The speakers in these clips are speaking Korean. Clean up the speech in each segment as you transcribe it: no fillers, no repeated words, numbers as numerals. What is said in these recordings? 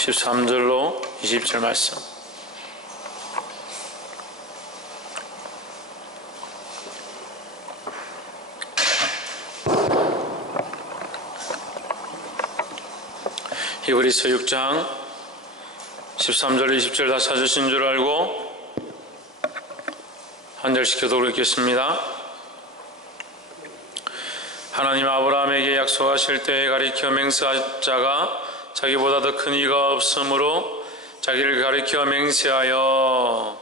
13절로 20절 말씀. 히브리서 6장 13절 20절 다 찾으신 줄 알고 한 절씩 교독을 읽겠습니다. 하나님 아브라함에게 약속하실 때에 가리켜 맹세한 자가 자기보다 더 큰 이가 없으므로 자기를 가리켜 맹세하여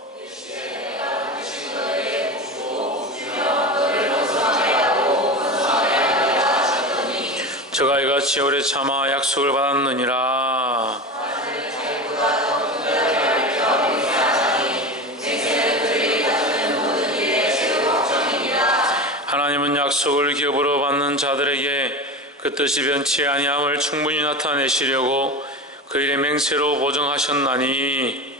저가 이같이 오래 참아 약속을 받았느니라. 하나님은 약속을 기업으로 받는 자들에게 그 뜻이 변치 아니함을 충분히 나타내시려고 그 일의 맹세로 보증하셨나니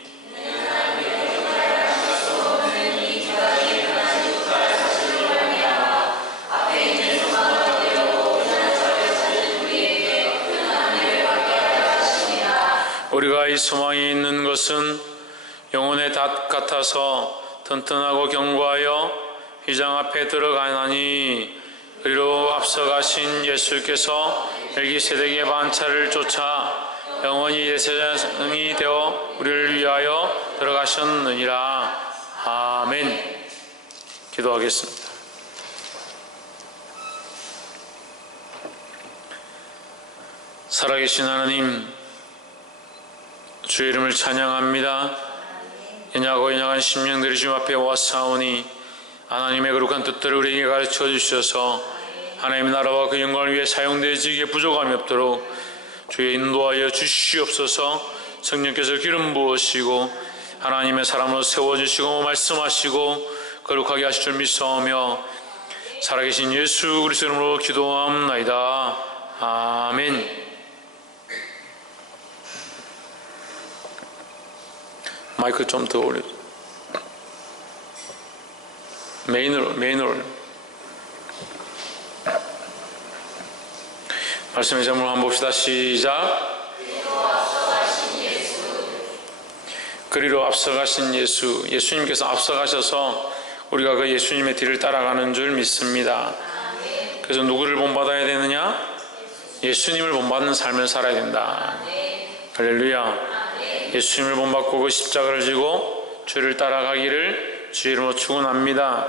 우리가 이 소망이 있는 것은 영혼의 닷 같아서 튼튼하고 견고하여 휘장 앞에 들어가나니 그리로 앞서가신 예수께서 멜기세덱의 반차를 쫓아 영원히 대제사장이 되어 우리를 위하여 들어가셨느니라. 아멘. 기도하겠습니다. 살아계신 하나님, 주의 이름을 찬양합니다. 연약하고 연약한 심령들이 주님 앞에 왔사오니 하나님의 거룩한 뜻들을 우리에게 가르쳐 주셔서 하나님의 나라와 그 영광을 위해 사용되어지기에 부족함이 없도록 주의 인도하여 주시옵소서. 성령께서 기름 부으시고 하나님의 사람으로 세워주시고 말씀하시고 거룩하게 하실 줄 믿사오며 살아계신 예수 그리스도 이름으로 기도합나이다. 아멘. 마이크 좀 더 올려. 메인으로. 말씀의 제목을 한번 봅시다. 시작. 그리로 앞서가신 예수. 예수님께서 앞서가셔서 우리가 그 예수님의 뒤를 따라가는 줄 믿습니다. 그래서 누구를 본받아야 되느냐? 예수님을 본받는 삶을 살아야 된다. 할렐루야. 예수님을 본받고 그 십자가를 지고 주를 따라가기를 주의 이름으로 축원합니다.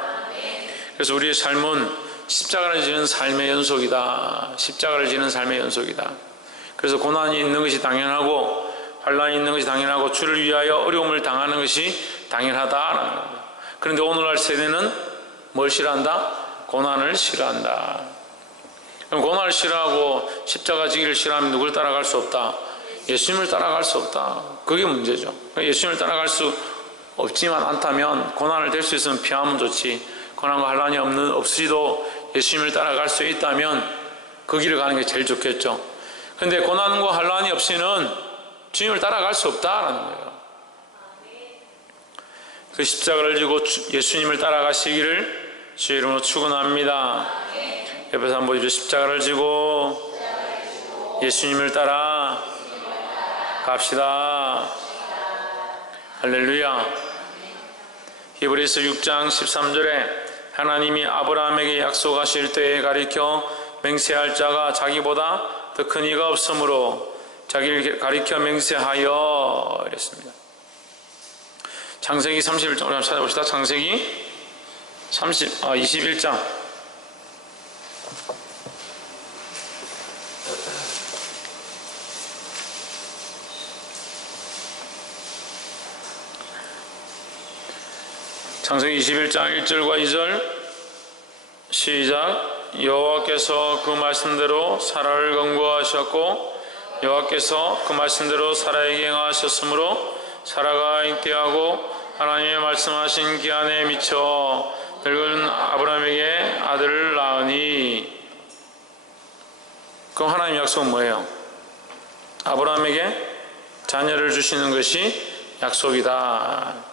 그래서 우리의 삶은 십자가를 지는 삶의 연속이다. 십자가를 지는 삶의 연속이다. 그래서 고난이 있는 것이 당연하고 환난이 있는 것이 당연하고 주를 위하여 어려움을 당하는 것이 당연하다라는 겁니다. 그런데 오늘날 세대는 뭘 싫어한다? 고난을 싫어한다. 그럼 고난을 싫어하고 십자가 지기를 싫어하면 누굴 따라갈 수 없다? 예수님을 따라갈 수 없다. 그게 문제죠. 예수님을 따라갈 수 없지만 않다면 고난을 될 수 있으면 피하면 좋지. 고난과 환난이 없으시도 예수님을 따라갈 수 있다면 그 길을 가는 게 제일 좋겠죠. 그런데 고난과 환난이 없이는 주님을 따라갈 수 없다라는 거예요. 그 십자가를 지고 예수님을 따라가시기를 주의 이름으로 축원합니다. 옆에서 한번 보십시오. 십자가를 지고 예수님을 따라 갑시다. 할렐루야. 히브리서 6장 13절에 하나님이 아브라함에게 약속하실 때에 가리켜 맹세할 자가 자기보다 더 큰 이가 없으므로 자기를 가리켜 맹세하여 이랬습니다. 창세기 31장 우리 한번 찾아봅시다. 창세기 21장 창세기 21장 1절과 2절 시작. 여호와께서 그 말씀대로 사라를 권고하셨고 여호와께서 그 말씀대로 사라에게 행하셨으므로 사라가 잉태하고 하나님의 말씀하신 기한에 미쳐 늙은 아브라함에게 아들을 낳으니. 그럼 하나님 약속은 뭐예요? 아브라함에게 자녀를 주시는 것이 약속이다.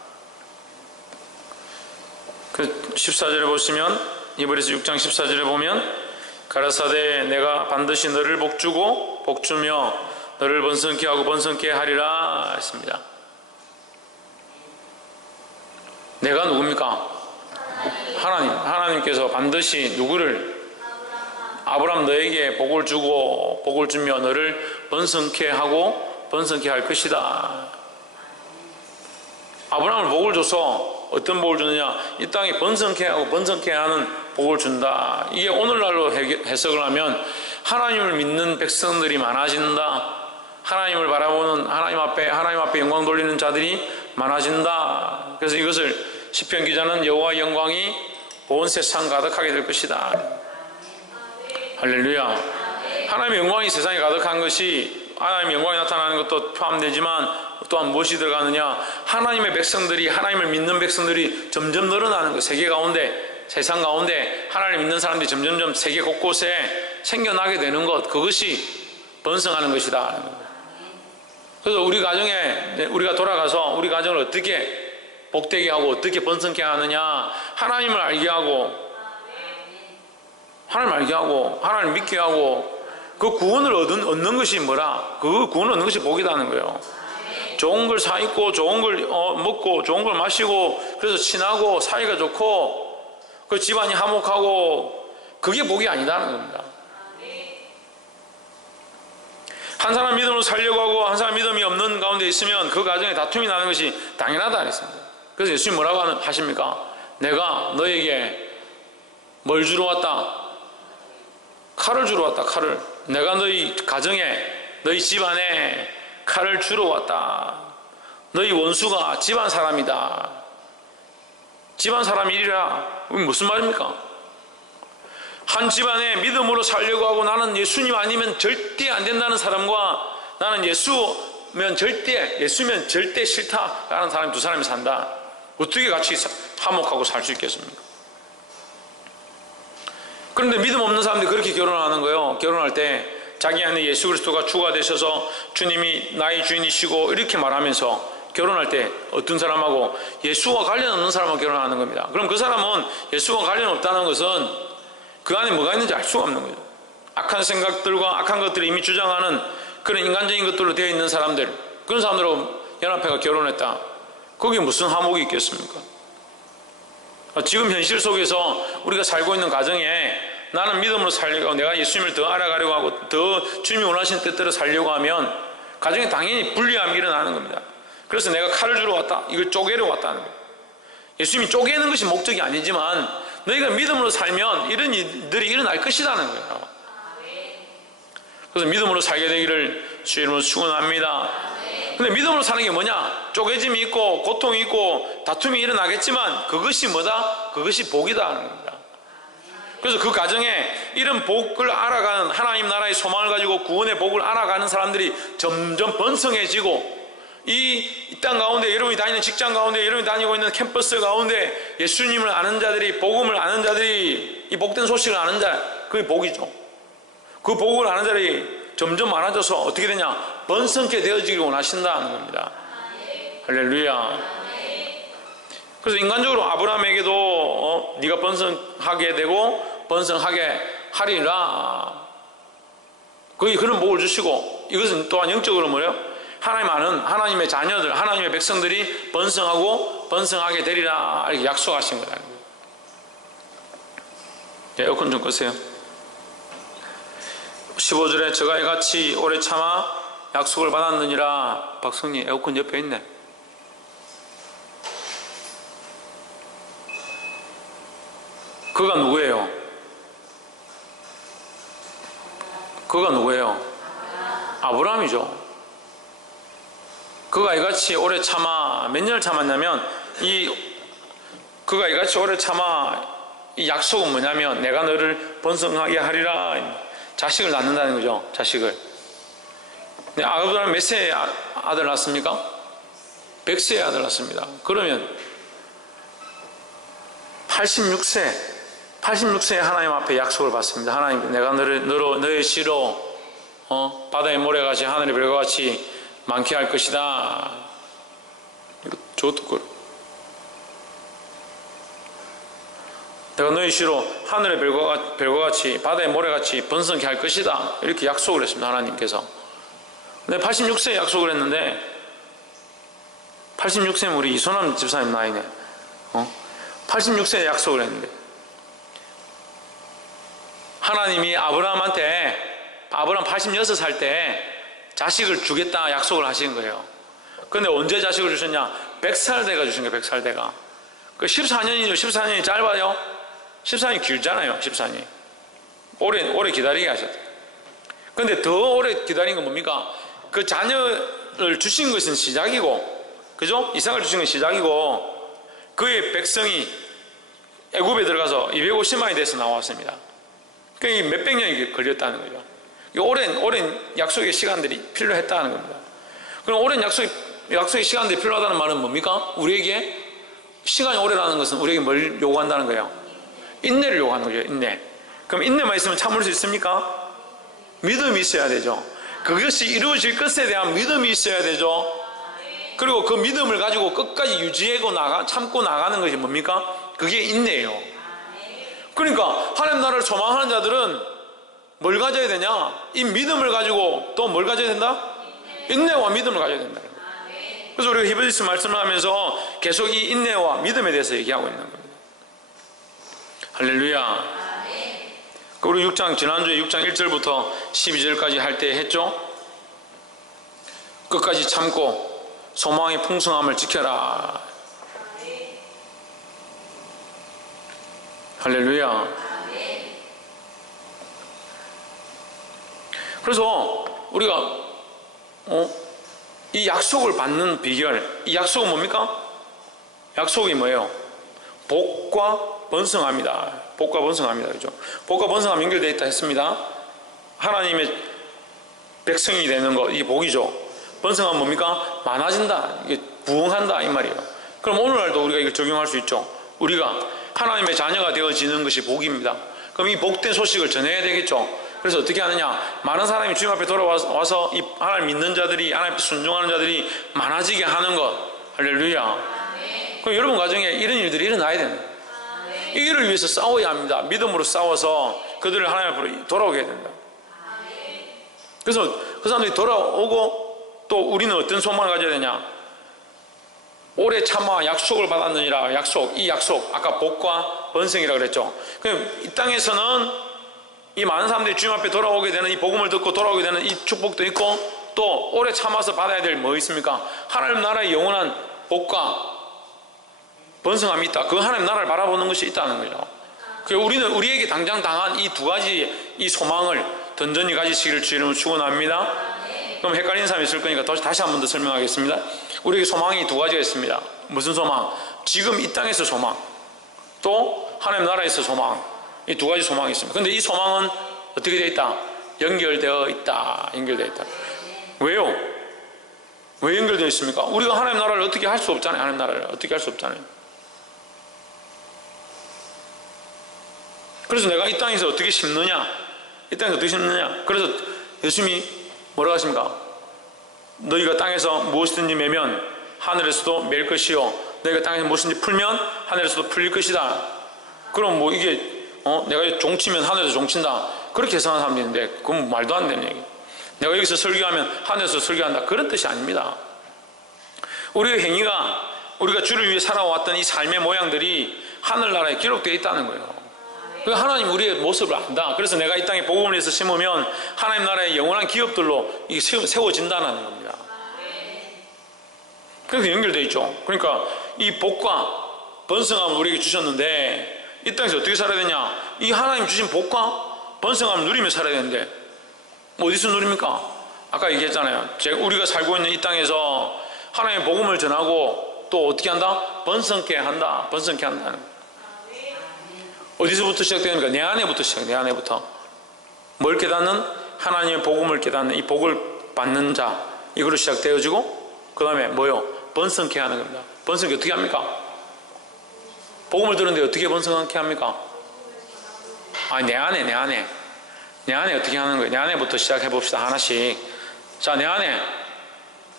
그 14절에 보시면 히브리서 6장 14절에 보면 가라사대 내가 반드시 너를 복주고 복주며 너를 번성케 하고 번성케 하리라 했습니다. 내가 누굽니까? 하나님께서 반드시 누구를? 아브라함 너에게 복을 주고 복을 주며 너를 번성케 하고 번성케 할 것이다. 아브라함을 복을 줘서 어떤 복을 주느냐? 이 땅에 번성케 하고 번성케 하는 복을 준다. 이게 오늘날로 해석을 하면 하나님을 믿는 백성들이 많아진다. 하나님을 바라보는 하나님 앞에 영광 돌리는 자들이 많아진다. 그래서 이것을 시편 기자는 여호와의 영광이 온 세상 가득하게 될 것이다. 할렐루야. 하나님의 영광이 세상에 가득한 것이 하나님의 영광이 나타나는 것도 포함되지만 또한 무엇이 들어가느냐? 하나님의 백성들이, 하나님을 믿는 백성들이 점점 늘어나는 것. 세계 가운데, 세상 가운데 하나님을 믿는 사람들이 점점점 세계 곳곳에 생겨나게 되는 것, 그것이 번성하는 것이다. 그래서 우리 가정에 우리가 돌아가서 우리 가정을 어떻게 복되게 하고 어떻게 번성케 하느냐? 하나님을 알게 하고 하나님을 믿게 하고 그 구원을 얻는 것이 뭐라? 그 구원을 얻는 것이 복이라는 거예요. 좋은 걸 사입고 좋은 걸 먹고 좋은 걸 마시고 그래서 친하고 사이가 좋고 그 집안이 화목하고 그게 복이 아니다는 겁니다. 한 사람 믿음으로 살려고 하고 한 사람 믿음이 없는 가운데 있으면 그 가정에 다툼이 나는 것이 당연하다 했습니다. 그래서 예수님 뭐라고 하십니까? 내가 너에게 뭘 주러 왔다? 칼을 주러 왔다. 칼을. 내가 너희 가정에 너희 집안에 칼을 주러 왔다. 너희 원수가 집안 사람이다. 집안 사람이리라. 무슨 말입니까? 한 집안에 믿음으로 살려고 하고 나는 예수님 아니면 절대 안 된다는 사람과 나는 예수면 절대 싫다라는 사람이 두 사람이 산다. 어떻게 같이 화목하고 살 수 있겠습니까? 그런데 믿음 없는 사람들이 그렇게 결혼하는 거예요. 결혼할 때 자기 안에 예수 그리스도가 주가 되셔서 주님이 나의 주인이시고 이렇게 말하면서 결혼할 때 어떤 사람하고 예수와 관련 없는 사람하고 결혼하는 겁니다. 그럼 그 사람은 예수와 관련 없다는 것은 그 안에 뭐가 있는지 알 수가 없는 거죠. 악한 생각들과 악한 것들을 이미 주장하는 그런 인간적인 것들로 되어 있는 사람들, 그런 사람들하고 연합회가 결혼했다. 거기에 무슨 화목이 있겠습니까? 지금 현실 속에서 우리가 살고 있는 가정에 나는 믿음으로 살려고 하고 내가 예수님을 더 알아가려고 하고 더 주님이 원하시는 뜻대로 살려고 하면 가정에 당연히 불리함이 일어나는 겁니다. 그래서 내가 칼을 주러 왔다. 이걸 쪼개러 왔다는 거예요. 예수님이 쪼개는 것이 목적이 아니지만 너희가 믿음으로 살면 이런 일들이 일어날 것이라는 거예요. 그래서 믿음으로 살게 되기를 주의 이름으로 축원합니다. 근데 믿음으로 사는 게 뭐냐? 쪼개짐이 있고 고통이 있고 다툼이 일어나겠지만 그것이 뭐다? 그것이 복이다 하는 겁니다. 그래서 그 가정에 이런 복을 알아가는 하나님 나라의 소망을 가지고 구원의 복을 알아가는 사람들이 점점 번성해지고 이 땅 가운데 여러분이 다니는 직장 가운데 여러분이 다니고 있는 캠퍼스 가운데 예수님을 아는 자들이 복음을 아는 자들이 이 복된 소식을 아는 자 그게 복이죠. 그 복을 아는 자들이 점점 많아져서 어떻게 되냐? 번성케 되어지기를 원하신다는 겁니다. 할렐루야. 그래서 인간적으로 아브라함에게도 네가 번성하게 되고 번성하게 하리라. 거기 그런 복을 주시고 이것은 또한 영적으로 뭐예요? 하나님 아는 하나님의 자녀들, 하나님의 백성들이 번성하고 번성하게 되리라 이렇게 약속하신 거다. 에어컨 좀 끄세요. 15절에 저가 이같이 오래 참아 약속을 받았느니라. 박성리 에어컨 옆에 있네. 그가 누구예요? 그가 누구예요? 아브라함이죠. 그가 이같이 오래 참아 몇 년을 참았냐면 그가 이같이 오래 참아 이 약속은 뭐냐면 내가 너를 번성하게 하리라. 자식을 낳는다는 거죠. 자식을. 아브라함 몇 세에 아들 낳습니까? 100세에 아들 낳습니다. 그러면 86세에 하나님 앞에 약속을 받습니다. 하나님 내가 너의 씨로 바다의 모래같이 하늘의 별과 같이 많게 할 것이다. 저것도 그래. 내가 너희 씨로 하늘의 별과 같이 바다의 모래같이 번성케 할 것이다. 이렇게 약속을 했습니다. 하나님께서. 내가 86세에 약속을 했는데 86세면 우리 이소남 집사님 나이네. 86세에 약속을 했는데 하나님이 아브라함한테 아브라함 86살 때 자식을 주겠다 약속을 하신 거예요. 근데 언제 자식을 주셨냐? 100살 돼가 주신 거예요. 100살 돼가. 그 14년이죠. 14년이 짧아요? 14년이 길잖아요. 14년이. 오래 기다리게 하셨대요. 근데 더 오래 기다린 건 뭡니까? 그 자녀를 주신 것은 시작이고, 그죠? 이삭을 주신 건 시작이고, 그의 백성이 애굽에 들어가서 250만이 돼서 나왔습니다. 그러니까 몇백 년이 걸렸다는 거죠. 오랜 약속의 시간들이 필요했다는 겁니다. 그럼 오랜 약속의 시간들이 필요하다는 말은 뭡니까? 우리에게 시간이 오래라는 것은 우리에게 뭘 요구한다는 거예요? 인내를 요구하는 거죠. 인내. 그럼 인내만 있으면 참을 수 있습니까? 믿음이 있어야 되죠. 그것이 이루어질 것에 대한 믿음이 있어야 되죠. 그리고 그 믿음을 가지고 끝까지 유지하고 참고 나가는 것이 뭡니까? 그게 인내예요. 그러니까 하나님 나라를 소망하는 자들은 뭘 가져야 되냐? 이 믿음을 가지고 또 뭘 가져야 된다? 인내와 믿음을 가져야 된다. 그래서 우리가 히브리서 말씀을 하면서 계속 이 인내와 믿음에 대해서 얘기하고 있는 겁니다. 할렐루야. 우리 6장, 지난주에 6장 1절부터 12절까지 할 때 했죠? 끝까지 참고 소망의 풍성함을 지켜라. 할렐루야. 그래서 우리가 이 약속을 받는 비결, 이 약속은 뭡니까? 약속이 뭐예요? 복과 번성합니다. 복과 번성합니다. 그죠? 복과 번성함 연결되어 있다 했습니다. 하나님의 백성이 되는 것, 이게 복이죠. 번성함 뭡니까? 많아진다. 이게 부흥한다. 이 말이에요. 그럼 오늘날도 우리가 이걸 적용할 수 있죠. 우리가 하나님의 자녀가 되어지는 것이 복입니다. 그럼 이 복된 소식을 전해야 되겠죠. 그래서 어떻게 하느냐? 많은 사람이 주님 앞에 돌아와서 이 하나님 믿는 자들이, 하나님 앞에 순종하는 자들이 많아지게 하는 것. 할렐루야. 그럼 여러분 가정에 이런 일들이 일어나야 됩니다. 이 일을 위해서 싸워야 합니다. 믿음으로 싸워서 그들을 하나님 앞으로 돌아오게 해야 된다. 그래서 그 사람들이 돌아오고 또 우리는 어떤 소망을 가져야 되냐? 오래 참아 약속을 받았느니라. 이 약속 아까 복과 번성이라고 그랬죠. 그럼 이 땅에서는 이 많은 사람들이 주님 앞에 돌아오게 되는 이 복음을 듣고 돌아오게 되는 이 축복도 있고, 또 오래 참아서 받아야 될 뭐 있습니까? 하나님 나라의 영원한 복과 번성함이 있다. 그 하나님 나라를 바라보는 것이 있다는 거죠. 그래서 우리는 우리에게 당장 당한 이 두 가지 이 소망을 든든히 가지시기를 주님을 축원합니다. 그럼 헷갈리는 사람이 있을 거니까 다시 한 번 더 설명하겠습니다. 우리에게 소망이 두 가지가 있습니다. 무슨 소망? 지금 이 땅에서 소망, 또 하나님 나라에서 소망. 이 두 가지 소망이 있습니다. 근데 이 소망은 어떻게 되어 있다? 연결되어 있다. 연결되어 있다. 왜요? 왜 연결되어 있습니까? 우리가 하나님 나라를 어떻게 할 수 없잖아요. 하나님 나라를 어떻게 할 수 없잖아요. 그래서 내가 이 땅에서 어떻게 심느냐? 이 땅에서 어떻게 심느냐? 그래서 예수님이 뭐라고 하십니까? 너희가 땅에서 무엇이든지 매면 하늘에서도 맬 것이요, 너희가 땅에서 무엇이든지 풀면 하늘에서도 풀릴 것이다. 그럼 뭐 이게 내가 종치면 하늘에서 종친다, 그렇게 해석하는 사람들이 있는데 그건 말도 안 되는 얘기. 내가 여기서 설교하면 하늘에서 설교한다, 그런 뜻이 아닙니다. 우리의 행위가, 우리가 주를 위해 살아왔던 이 삶의 모양들이 하늘나라에 기록되어 있다는 거예요. 하나님 우리의 모습을 안다. 그래서 내가 이 땅에 복음을 위해서 심으면 하나님 나라의 영원한 기업들로 이게 세워진다는 겁니다. 그래서 연결되어 있죠. 그러니까 이 복과 번성함을 우리에게 주셨는데 이 땅에서 어떻게 살아야 되냐? 이 하나님 주신 복과 번성함을 누리며 살아야 되는데 뭐 어디서 누립니까? 아까 얘기했잖아요. 우리가 살고 있는 이 땅에서 하나님의 복음을 전하고 또 어떻게 한다? 번성케 한다. 번성케 한다는 거예요. 어디서부터 시작되니까 내 안에부터 시작해. 내 안에부터 뭘 깨닫는? 하나님의 복음을 깨닫는, 이 복을 받는 자, 이걸로 시작되어지고 그 다음에 뭐요? 번성케 하는 겁니다. 번성케 어떻게 합니까? 복음을 들었는데 어떻게 번성케 합니까? 내 안에 어떻게 하는 거예요? 내 안에부터 시작해 봅시다. 하나씩. 자, 내 안에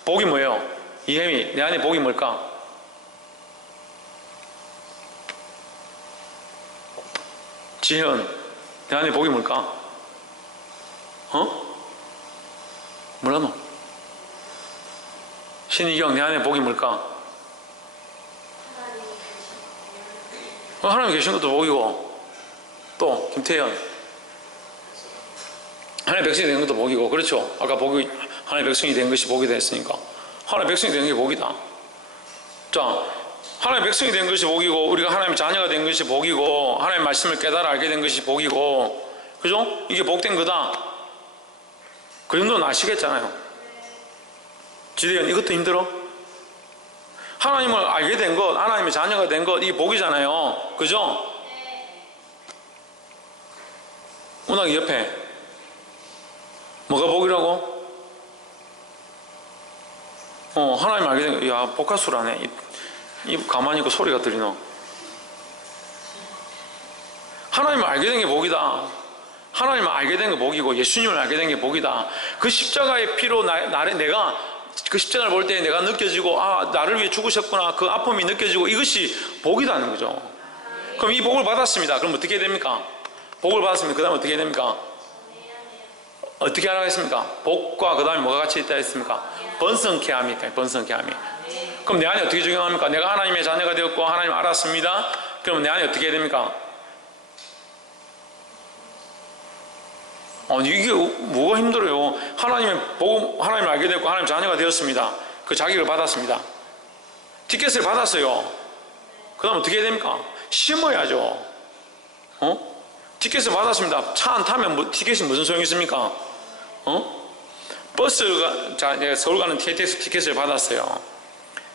복이 뭐예요? 이혜미, 내 안에 복이 뭘까? 지현, 내 안에 복이 뭘까? 뭐라노? 신희경, 내 안에 복이 뭘까? 하나님 계신 것도 복이고, 또 김태현, 하나님 백성이 된 것도 복이고, 그렇죠? 아까 복이 하나님 백성이 된 것이 복이 됐으니까 하나님 백성이 된 게 복이다. 자, 하나님 백성이 된 것이 복이고, 우리가 하나님 자녀가 된 것이 복이고, 하나님 말씀을 깨달아 알게 된 것이 복이고, 그죠? 이게 복된 거다. 그 정도는 아시겠잖아요. 지대현, 이것도 힘들어? 하나님을 알게 된 것, 하나님의 자녀가 된 것, 이게 복이잖아요. 그죠? 문학이 옆에 뭐가 복이라고? 하나님 알게 된 것, 야, 복가수라네. 이 가만히 있고 소리가 들리노. 하나님을 알게 된 게 복이다. 하나님을 알게 된 게 복이고, 예수님을 알게 된 게 복이다. 그 십자가의 피로 내가 그 십자가를 볼 때 내가 느껴지고, 아, 나를 위해 죽으셨구나, 그 아픔이 느껴지고, 이것이 복이라는 거죠. 그럼 이 복을 받았습니다. 그럼 어떻게 됩니까? 복을 받았습니다. 그 다음에 어떻게 됩니까? 어떻게 하라겠습니까? 복과 그 다음에 뭐가 같이 있다 했습니까? 번성케 합니까? 번성케 함이. 그럼 내 안에 어떻게 적용합니까? 내가 하나님의 자녀가 되었고 하나님 알았습니다. 그럼 내 안에 어떻게 해야 됩니까? 이게 뭐가 힘들어요? 하나님의 복, 하나님을 알게 되었고 하나님 자녀가 되었습니다. 그 자격을 받았습니다. 티켓을 받았어요. 그 다음 어떻게 해야 됩니까? 심어야죠. 티켓을 받았습니다. 차 안 타면 티켓이 무슨 소용이 있습니까? 버스가, 자, 내가 서울 가는 KTX 티켓을 받았어요.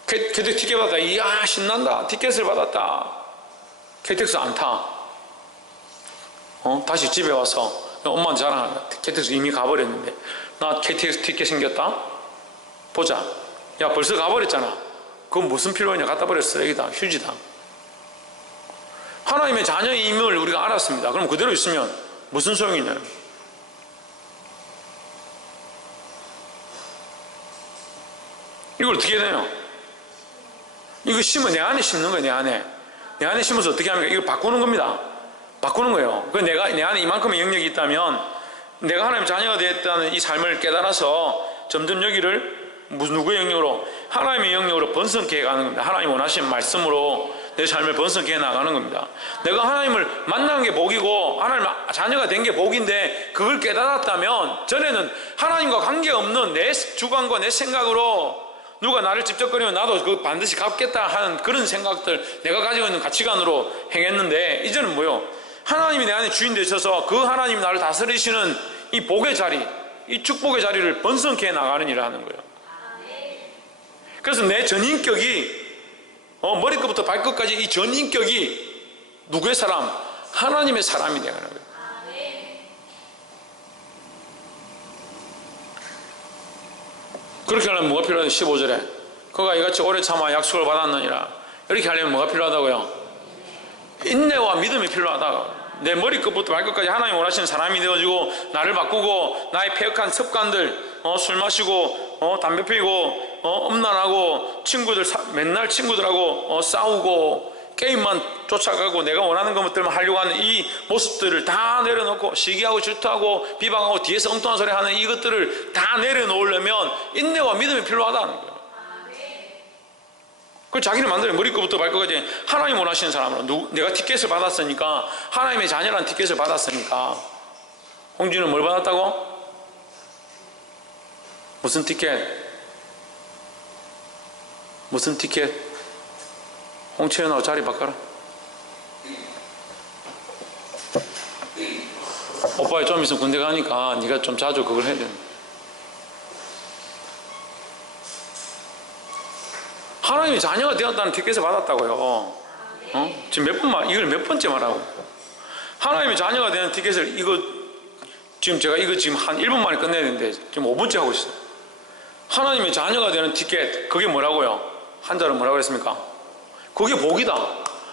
KTX 티켓 받았다. 이야, 신난다. 티켓을 받았다. KTX 안 타. 다시 집에 와서 엄마한테 자랑한다. KTX 이미 가버렸는데. 나 KTX 티켓 생겼다? 보자. 야, 벌써 가버렸잖아. 그건 무슨 필요하냐? 갖다 버려. 쓰레기다. 휴지다. 하나님의 자녀임을 우리가 알았습니다. 그럼 그대로 있으면 무슨 소용이 있냐요? 이걸 어떻게 해야 되냐? 이거 심어, 내 안에 심는 거예요, 내 안에. 내 안에 심어서 어떻게 합니까? 이걸 바꾸는 겁니다. 바꾸는 거예요. 내가 내 안에 이만큼의 영역이 있다면, 내가 하나님의 자녀가 되었다는 이 삶을 깨달아서 점점 여기를 누구의 영역으로? 하나님의 영역으로 번성케 해가는 겁니다. 하나님 원하시는 말씀으로 내 삶을 번성케 해 나가는 겁니다. 내가 하나님을 만난 게 복이고 하나님 자녀가 된 게 복인데, 그걸 깨달았다면 전에는 하나님과 관계없는 내 주관과 내 생각으로 누가 나를 찝쩍거리면 나도 그 반드시 갚겠다 하는 그런 생각들, 내가 가지고 있는 가치관으로 행했는데, 이제는 뭐요? 하나님이 내 안에 주인 되셔서 그 하나님이 나를 다스리시는 이 복의 자리, 이 축복의 자리를 번성케 해 나가는 일을 하는 거예요. 그래서 내 전인격이 머리끝부터 발끝까지 이 전인격이 누구의 사람? 하나님의 사람이 되는 거예요. 그렇게 하려면 뭐가 필요하냐? 15절에 그가 이같이 오래 참아 약속을 받았느니라. 이렇게 하려면 뭐가 필요하다고요? 인내와 믿음이 필요하다. 내 머리끝부터 발끝까지 하나님 원하시는 사람이 되어지고, 나를 바꾸고 나의 폐역한 습관들, 술 마시고 담배 피우고 음란하고 맨날 친구들하고 싸우고 게임만 쫓아가고 내가 원하는 것들만 하려고 하는 이 모습들을 다 내려놓고, 시기하고 질투하고 비방하고 뒤에서 엉뚱한 소리 하는 이것들을 다 내려놓으려면 인내와 믿음이 필요하다는 거예요. 그 자기를 만들어 머리끝부터 발끝까지 하나님 원하시는 사람으로, 내가 티켓을 받았으니까, 하나님의 자녀라는 티켓을 받았으니까. 홍준이는 뭘 받았다고? 무슨 티켓? 무슨 티켓? 홍채연하고 자리 바꿔라. 오빠가 좀 있으면 군대 가니까 네가 좀 자주 그걸 해야 돼. 하나님의 자녀가 되었다는 티켓을 받았다고요. 지금 이걸 몇 번째 말하고. 하나님의 자녀가 되는 티켓을, 제가 지금 한 1분 만에 끝내야 되는데 지금 5분째 하고 있어요. 하나님의 자녀가 되는 티켓, 그게 뭐라고요? 한자로 뭐라고 했습니까? 그게 복이다.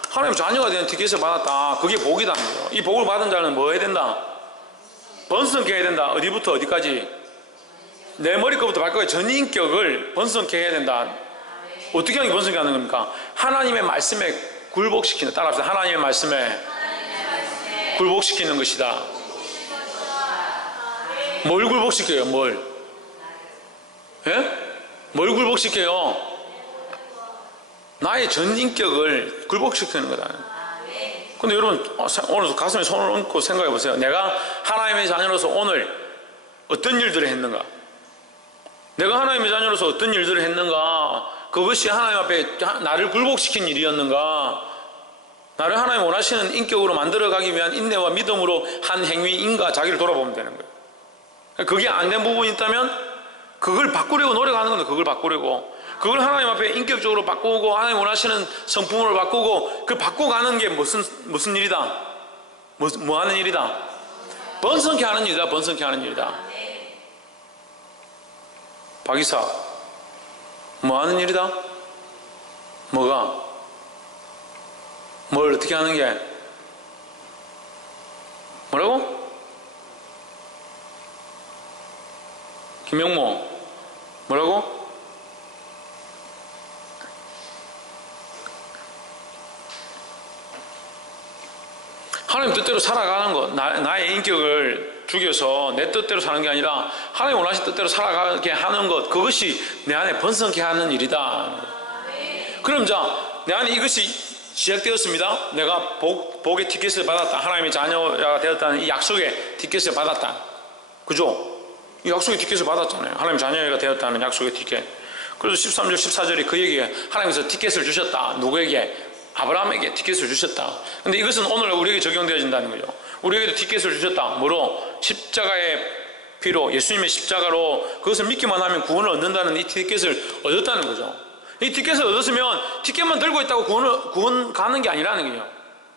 하나님 자녀가 되는 티켓을 받았다. 그게 복이다는 거예요. 이 복을 받은 자는 뭐 해야 된다? 번성케 해야 된다. 어디부터 어디까지? 내 머리끝부터 발끝까지 전인격을 번성케 해야 된다. 어떻게 하는 게 번성케 하는 겁니까? 하나님의 말씀에 굴복시키는, 따라합시다. 하나님의 말씀에 굴복시키는 것이다. 뭘 굴복시켜요? 뭘? 예? 뭘 굴복시켜요? 나의 전 인격을 굴복시키는 거다. 근데 여러분 오늘 가슴에 손을 얹고 생각해 보세요. 내가 하나님의 자녀로서 오늘 어떤 일들을 했는가? 내가 하나님의 자녀로서 어떤 일들을 했는가? 그것이 하나님 앞에 나를 굴복시킨 일이었는가? 나를 하나님 원하시는 인격으로 만들어가기 위한 인내와 믿음으로 한 행위인가? 자기를 돌아보면 되는 거예요. 그게 안 된 부분이 있다면 그걸 바꾸려고 노력하는 건데, 그걸 바꾸려고, 그걸 하나님 앞에 인격적으로 바꾸고 하나님 원하시는 성품으로 바꾸고, 그 바꿔가는 게 무슨 일이다? 뭐 하는 일이다? 번성케 하는 일이다. 번성케 하는 일이다. 박이사, 뭐 하는 일이다? 뭐가? 뭘 어떻게 하는 게? 뭐라고? 김영모, 뭐라고? 하나님 뜻대로 살아가는 것, 나의 인격을 죽여서 내 뜻대로 사는 게 아니라 하나님 원하신 뜻대로 살아가게 하는 것, 그것이 내 안에 번성케 하는 일이다. 그럼 내 안에 이것이 시작되었습니다. 내가 복의 티켓을 받았다. 하나님의 자녀가 되었다는 이 약속의 티켓을 받았다. 그죠? 이 약속의 티켓을 받았잖아요. 하나님 자녀가 되었다는 약속의 티켓. 그래서 13절 14절에 그에게 하나님께서 티켓을 주셨다. 누구에게? 아브라함에게 티켓을 주셨다. 근데 이것은 오늘 우리에게 적용되어진다는 거죠. 우리에게도 티켓을 주셨다. 뭐로? 십자가의 피로, 예수님의 십자가로 그것을 믿기만 하면 구원을 얻는다는 이 티켓을 얻었다는 거죠. 이 티켓을 얻었으면 티켓만 들고 있다고 구원 가는 게 아니라는 거예요.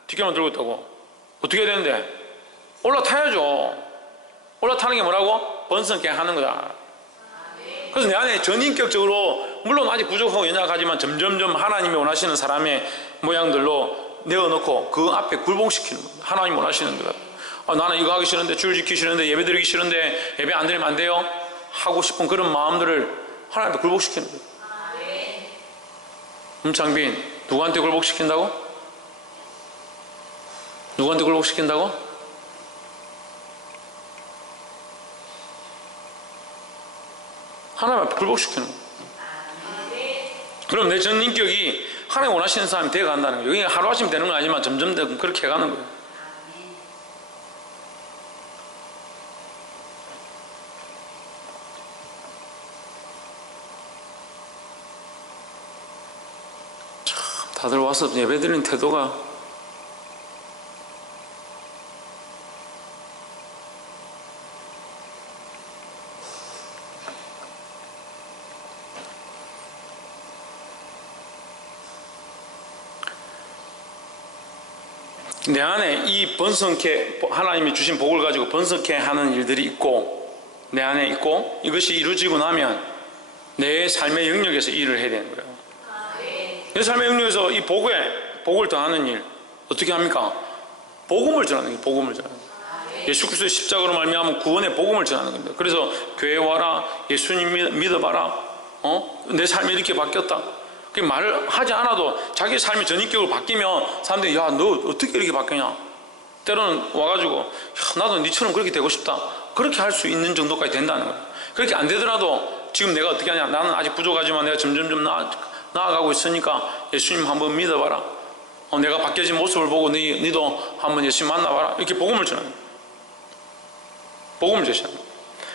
티켓만 들고 있다고 어떻게 해야 되는데? 올라타야죠. 올라타는 게 뭐라고? 번성케 하는 거다. 그래서 내 안에 전인격적으로, 물론 아직 부족하고 연약하지만 점점점 하나님이 원하시는 사람의 모양들로 내어놓고 그 앞에 굴복시키는 거다. 하나님 원하시는 거다. 나는 이거 하기 싫은데, 주일 지키기 싫은데, 예배 드리기 싫은데, 예배 안 드리면 안 돼요? 하고 싶은 그런 마음들을 하나님 앞에 굴복시키는 거다. 장빈, 누구한테 굴복시킨다고? 누구한테 굴복시킨다고? 하나님 앞에 굴복시키는 거예요. 그럼 내 전 인격이 하나님 원하시는 사람이 되어간다는 거예요. 이게 하루아침 되는 건 아니지만 점점 그렇게 해가는 거예요. 참, 다들 와서 예배드리는 태도가 내 안에 이 번성케, 하나님이 주신 복을 가지고 번성케 하는 일들이 있고, 내 안에 있고, 이것이 이루어지고 나면 내 삶의 영역에서 일을 해야 되는 거예요. 내 삶의 영역에서 이 복을 더하는 일 어떻게 합니까? 복음을 전하는 거예요. 복음을 전하는 거예요. 예수 그리스도의 십자가로 말미암아 구원의 복음을 전하는 겁니다. 그래서 교회 와라, 예수님 믿어봐라, 내 삶이 이렇게 바뀌었다, 그 말을 하지 않아도 자기 삶의 전인격으로 바뀌면 사람들이, 야, 너 어떻게 이렇게 바뀌냐? 때로는 와가지고, 야, 나도 니처럼 그렇게 되고 싶다. 그렇게 할 수 있는 정도까지 된다는 거예요. 그렇게 안 되더라도 지금 내가 어떻게 하냐? 나는 아직 부족하지만 내가 점점점 나아가고 있으니까 예수님 한번 믿어봐라. 내가 바뀌어진 모습을 보고 니도 한번 예수님 만나봐라. 이렇게 복음을 전하는 거예요. 복음을 제시하는 거예요.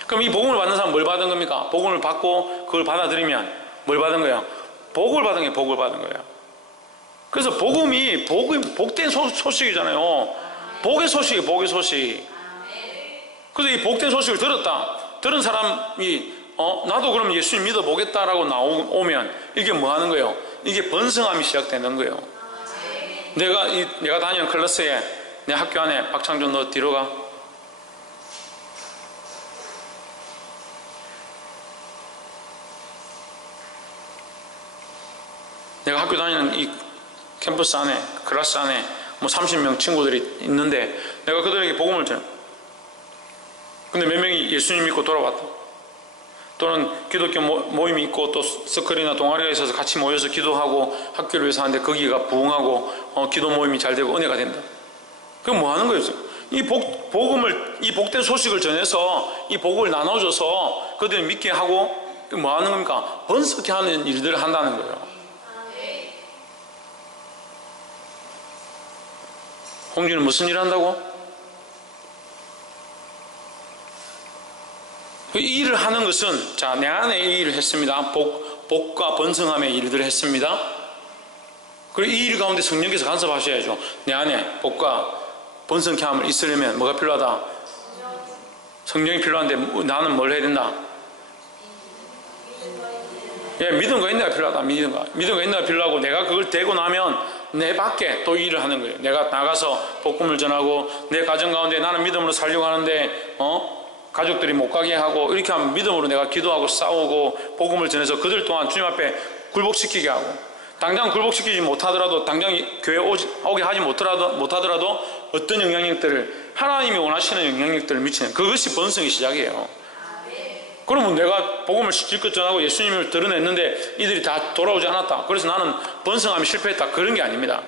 그럼 이 복음을 받는 사람은 뭘 받은 겁니까? 복음을 받고 그걸 받아들이면 뭘 받은 거예요? 복을 받은 게 복을 받은 거예요. 그래서 복음이 복된 소식이잖아요. 복의 소식이에요. 복의 소식. 그래서 이 복된 소식을 들은 사람이 나도 그럼 예수님 믿어보겠다라고 나오면 이게 뭐 하는 거예요? 이게 번성함이 시작되는 거예요. 내가 다니는 클래스에, 내 학교 안에, 박창준 너 뒤로 가. 내가 학교 다니는 이 캠퍼스 안에, 클래스 안에 뭐 30명 친구들이 있는데 내가 그들에게 복음을 전해. 근데 몇 명이 예수님 믿고 돌아왔다. 또는 기독교 모임이 있고 또 서클이나 동아리가 있어서 같이 모여서 기도하고 학교를 위해서 하는데 거기가 부흥하고 기도 모임이 잘 되고 은혜가 된다. 그럼 뭐 하는 거예요? 이 복음을, 이 복된 소식을 전해서 이 복을 나눠줘서 그들이 믿게 하고 뭐 하는 겁니까? 번성케 하는 일들을 한다는 거예요. 홍주는 무슨 일 한다고? 이 일을 하는 것은, 자, 내 안에 이 일을 했습니다. 복과 번성함의 일들을 했습니다. 그리고 이 일 가운데 성령께서 간섭하셔야죠. 내 안에 복과 번성케 함을 있으려면 뭐가 필요하다? 성령이 필요한데 나는 뭘 해야 된다? 예, 믿음과 인내가 필요하다. 믿음과 인내가 필요하고, 내가 그걸 되고 나면 내 밖에 또 일을 하는 거예요. 내가 나가서 복음을 전하고, 내 가정 가운데 나는 믿음으로 살려고 하는데 가족들이 못 가게 하고, 이렇게 하면 믿음으로 내가 기도하고 싸우고 복음을 전해서 그들 또한 주님 앞에 굴복시키게 하고, 당장 굴복시키지 못하더라도, 당장 교회 오게 하지 못하더라도 어떤 영향력들을, 하나님이 원하시는 영향력들을 미치는, 그것이 번성의 시작이에요. 그러면 내가 복음을 실컷 전하고 예수님을 드러냈는데 이들이 다 돌아오지 않았다, 그래서 나는 번성함이 실패했다, 그런 게 아닙니다.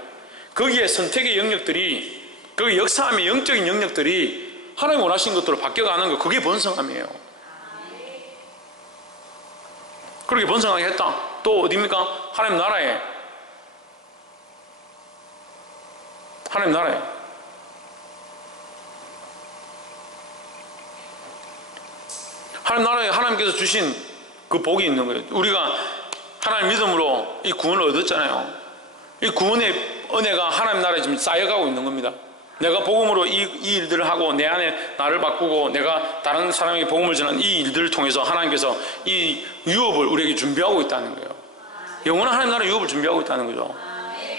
거기에 선택의 영역들이, 거기 역사함의 영적인 영역들이 하나님 원하신 것들로 바뀌어가는 거, 그게 번성함이에요. 그렇게 번성하게 했다. 또 어디입니까? 하나님 나라에 하나님 나라에 하나님께서 주신 그 복이 있는 거예요. 우리가 하나님 믿음으로 이 구원을 얻었잖아요. 이 구원의 은혜가 하나님 나라에 지금 쌓여가고 있는 겁니다. 내가 복음으로 이 일들을 하고, 내 안에 나를 바꾸고, 내가 다른 사람에게 복음을 전하는 이 일들을 통해서 하나님께서 이 유업을 우리에게 준비하고 있다는 거예요. 영원한 하나님 나라 유업을 준비하고 있다는 거죠.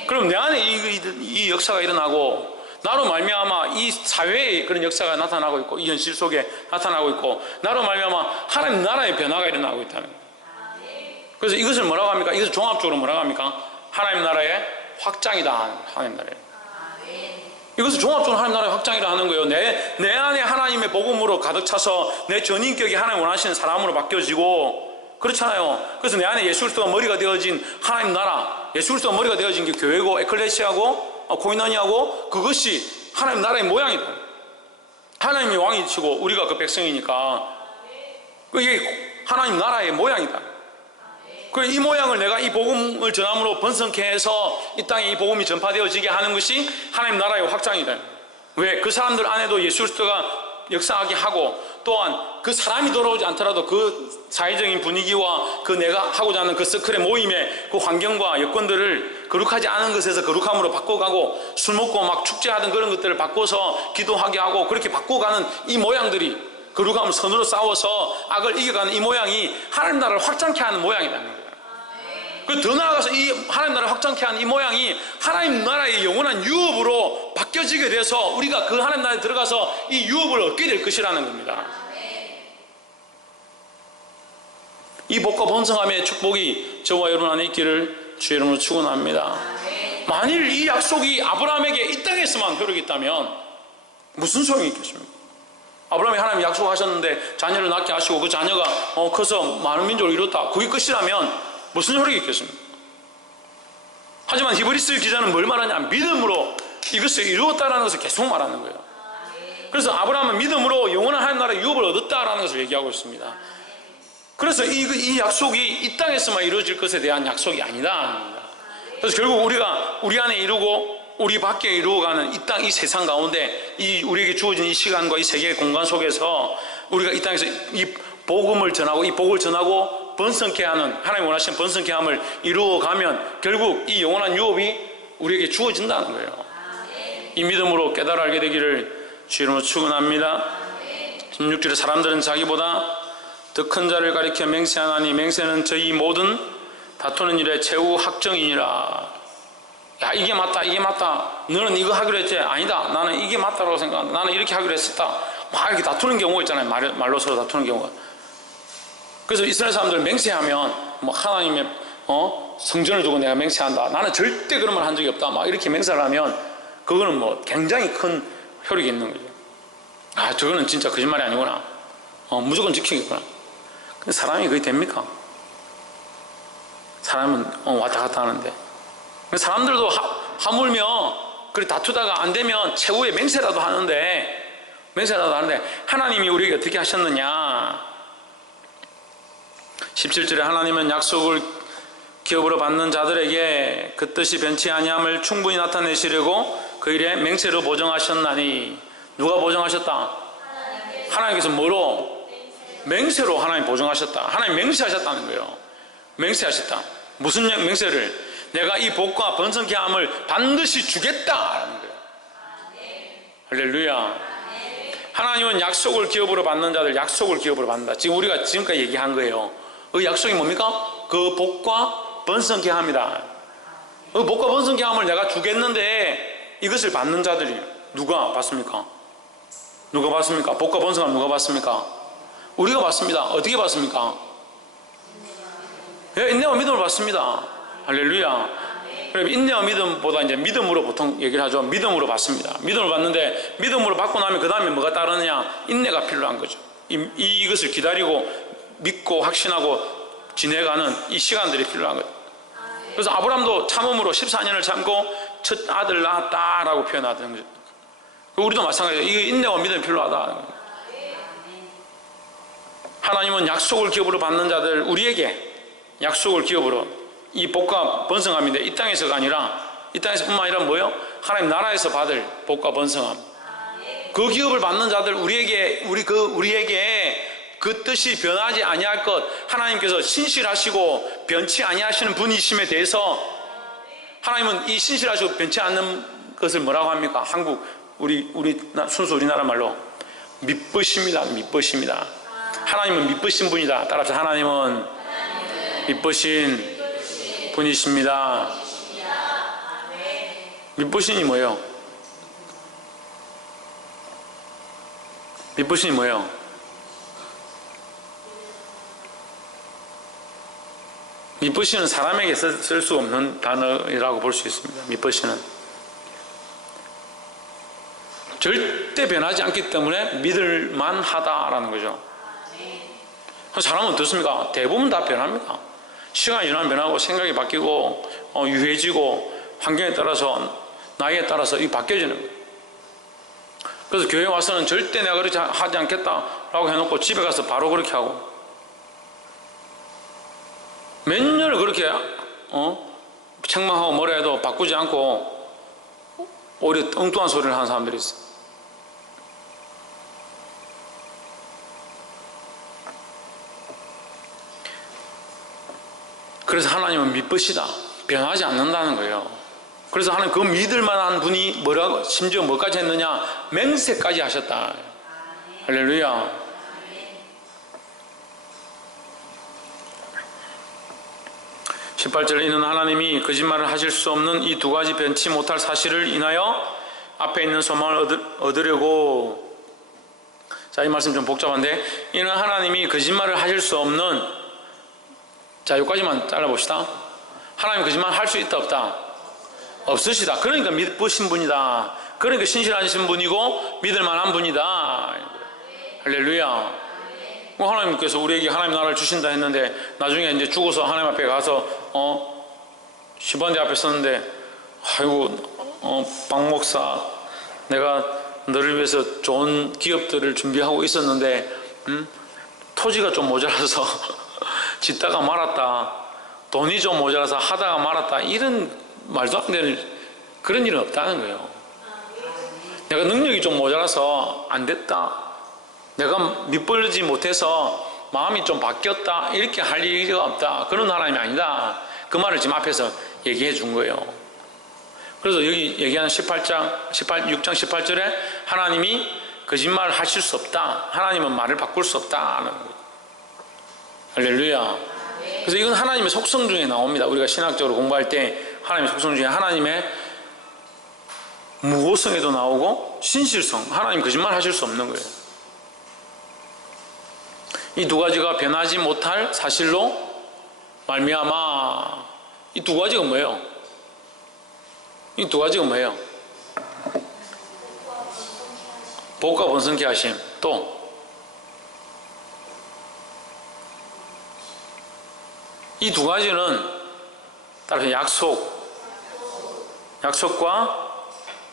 그럼 내 안에 이 역사가 일어나고, 나로 말미암아 이 사회에 그런 역사가 나타나고 있고, 이 현실 속에 나타나고 있고, 나로 말미암아 하나님 나라의 변화가 일어나고 있다는 거예요. 그래서 이것을 뭐라고 합니까? 이것을 종합적으로 뭐라고 합니까? 하나님 나라의 확장이다. 하나님 나라의. 이것을 종합적으로 하나님 나라의 확장이라 하는 거예요. 내 안에 하나님의 복음으로 가득 차서 내 전인격이 하나님 원하시는 사람으로 바뀌어지고, 그렇잖아요. 그래서 내 안에 예수 그리스도가 머리가 되어진 하나님 나라, 예수 그리스도가 머리가 되어진 게 교회고 에클레시아고 코인원이하고, 그것이 하나님 나라의 모양이다. 하나님이 왕이시고 우리가 그 백성이니까 이게 하나님 나라의 모양이다. 이 모양을 내가 이 복음을 전함으로 번성케 해서 이 땅에 이 복음이 전파되어지게 하는 것이 하나님 나라의 확장이다. 왜? 그 사람들 안에도 예수 그리스도가 역사하게 하고, 또한 그 사람이 돌아오지 않더라도 그 사회적인 분위기와 그 내가 하고자 하는 그 서클의 모임의 그 환경과 여건들을 거룩하지 않은 것에서 거룩함으로 바꿔가고, 술 먹고 막 축제하던 그런 것들을 바꿔서 기도하게 하고, 그렇게 바꿔가는 이 모양들이 거룩함을 선으로 싸워서 악을 이겨가는 이 모양이 하나님 나라를 확장케 하는 모양이라는 거예요. 더 나아가서 이 하나님 나라를 확장케 하는 이 모양이 하나님 나라의 영원한 유업으로 바뀌어지게 돼서 우리가 그 하나님 나라에 들어가서 이 유업을 얻게 될 것이라는 겁니다. 이 복과 번성함의 축복이 저와 여러분 안에 있기를 주의 이름으로 축원합니다. 만일 이 약속이 아브라함에게 이 땅에서만 흐르겠다면 무슨 소용이 있겠습니까? 아브라함이 하나님 약속하셨는데 자녀를 낳게 하시고 그 자녀가 커서 많은 민족을 이뤘다, 그게 끝이라면 무슨 효력이 있겠습니까? 하지만 히브리서 기자는 뭘 말하냐? 믿음으로 이것을 이루었다라는 것을 계속 말하는 거예요. 그래서 아브라함은 믿음으로 영원한 하나님 나라의 유업을 얻었다라는 것을 얘기하고 있습니다. 그래서 이 약속이 이 땅에서만 이루어질 것에 대한 약속이 아니다. 그래서 결국 우리가 우리 안에 이루고 우리 밖에 이루어가는 이 땅, 이 세상 가운데 우리에게 주어진 이 시간과 이 세계의 공간 속에서 우리가 이 땅에서 이 복음을 전하고, 이 복을 전하고 번성케 하는, 하나님 원하시는 번성케 함을 이루어가면 결국 이 영원한 유업이 우리에게 주어진다는 거예요. 이 믿음으로 깨달아 알게 되기를 주 이름으로 축원합니다. 16절에 사람들은 자기보다 더 큰 자를 가리켜 맹세하나니 맹세는 저희 모든 다투는 일에 최후 확정이니라. 야, 이게 맞다, 이게 맞다. 너는 이거 하기로 했지? 아니다, 나는 이게 맞다고 생각한다. 나는 이렇게 하기로 했었다. 막 이렇게 다투는 경우가 있잖아요. 말로 서로 다투는 경우가. 그래서 이스라엘 사람들 맹세하면 뭐 하나님의 성전을 두고 내가 맹세한다, 나는 절대 그런 말 한 적이 없다, 막 이렇게 맹세를 하면 그거는 뭐 굉장히 큰 효력이 있는 거죠. 아, 저거는 진짜 거짓말이 아니구나, 무조건 지키겠구나. 근데 사람이 그게 됩니까? 사람은 왔다 갔다 하는데, 사람들도 하물며 그렇게 다투다가 안 되면 최후의 맹세라도 하는데 하나님이 우리에게 어떻게 하셨느냐? 17절에 하나님은 약속을 기업으로 받는 자들에게 그 뜻이 변치 아니함을 충분히 나타내시려고 그 일에 맹세로 보정하셨나니. 누가 보정하셨다? 하나님께서 뭐로? 맹세로 하나님 보정하셨다. 하나님 맹세하셨다는 거예요. 맹세하셨다. 무슨 맹세를? 내가 이 복과 번성케함을 반드시 주겠다라는 거예요. 할렐루야. 하나님은 약속을 기업으로 받는 자들, 약속을 기업으로 받는다. 지금 우리가 지금까지 얘기한 거예요. 그 약속이 뭡니까? 그 복과 번성케함이다. 그 복과 번성케함을 내가 주겠는데 이것을 받는 자들이 누가 받습니까? 누가 받습니까? 복과 번성함 누가 받습니까? 우리가 받습니다. 어떻게 받습니까? 예, 인내와 믿음을 받습니다. 할렐루야. 그럼 인내와 믿음보다 이제 믿음으로 보통 얘기를 하죠. 믿음으로 받습니다. 믿음을 받는데 믿음으로 받고 나면 그 다음에 뭐가 따르느냐? 인내가 필요한 거죠. 이것을 기다리고 믿고 확신하고 지내가는 이 시간들이 필요한 거죠. 그래서 아브라함도 참음으로 14년을 참고 첫 아들 낳았다라고 표현하던 거죠. 우리도 마찬가지예요. 이 인내와 믿음이 필요하다. 하나님은 약속을 기업으로 받는 자들, 우리에게 약속을 기업으로, 이 복과 번성함인데 이 땅에서가 아니라, 이 땅에서뿐만 아니라 뭐예요? 하나님 나라에서 받을 복과 번성함. 그 기업을 받는 자들, 우리에게 그 뜻이 변하지 아니할 것, 하나님께서 신실하시고 변치 아니하시는 분이심에 대해서 하나님은 이 신실하시고 변치 않는 것을 뭐라고 합니까? 순수 우리나라 말로 미쁘십니다. 미쁘십니다. 하나님은 미쁘신 분이다. 따라서 하나님은 미쁘신 분이십니다. 미쁘신이 뭐예요? 미쁘신이 뭐예요? 미쁘신은 사람에게 쓸 수 없는 단어라고 볼 수 있습니다. 미쁘신은 절대 변하지 않기 때문에 믿을만 하다라는 거죠. 사람은 어떻습니까? 대부분 다 변합니다. 시간이 지나면 변하고 생각이 바뀌고 유해지고 환경에 따라서 나이에 따라서 이 바뀌어지는 거예요. 그래서 교회 와서는 절대 내가 그렇게 하지 않겠다라고 해놓고 집에 가서 바로 그렇게 하고 몇 년을 그렇게 책망하고 뭐라 해도 바꾸지 않고 오히려 엉뚱한 소리를 하는 사람들이 있어요. 그래서 하나님은 미쁘시다. 변하지 않는다는 거예요. 그래서 하나님 그 믿을 만한 분이 뭐라고, 심지어 뭐까지 했느냐? 맹세까지 하셨다. 할렐루야. 18절에 이는 하나님이 거짓말을 하실 수 없는 이 두 가지 변치 못할 사실을 인하여 앞에 있는 소망을 얻으려고. 자, 이 말씀 좀 복잡한데, 이는 하나님이 거짓말을 하실 수 없는, 자, 여기까지만 잘라봅시다. 하나님 거짓말 할 수 있다 없다? 없으시다. 그러니까 믿으신 분이다. 그러니까 신실하신 분이고 믿을 만한 분이다. 할렐루야. 하나님께서 우리에게 하나님 나라를 주신다 했는데 나중에 이제 죽어서 하나님 앞에 가서 시반대 앞에 섰는데, 아이고 박 목사, 내가 너를 위해서 좋은 기업들을 준비하고 있었는데 토지가 좀 모자라서 짓다가 말았다, 돈이 좀 모자라서 하다가 말았다, 이런 말도 안 되는 그런 일은 없다는 거예요. 내가 능력이 좀 모자라서 안 됐다, 내가 밑벌리지 못해서 마음이 좀 바뀌었다, 이렇게 할 일이 없다. 그런 하나님이 아니다. 그 말을 지금 앞에서 얘기해 준 거예요. 그래서 여기 얘기하는 6장 18절에 하나님이 거짓말을 하실 수 없다. 하나님은 말을 바꿀 수 없다는 거예요. 할렐루야. 그래서 이건 하나님의 속성 중에 나옵니다. 우리가 신학적으로 공부할 때 하나님의 속성 중에 하나님의 무고성에도 나오고 신실성, 하나님 거짓말 하실 수 없는 거예요. 이 두 가지가 변하지 못할 사실로 말미암아. 이 두 가지가 뭐예요? 이 두 가지가 뭐예요? 복과 번성케 하심, 또 이 두 가지는 따라서 약속과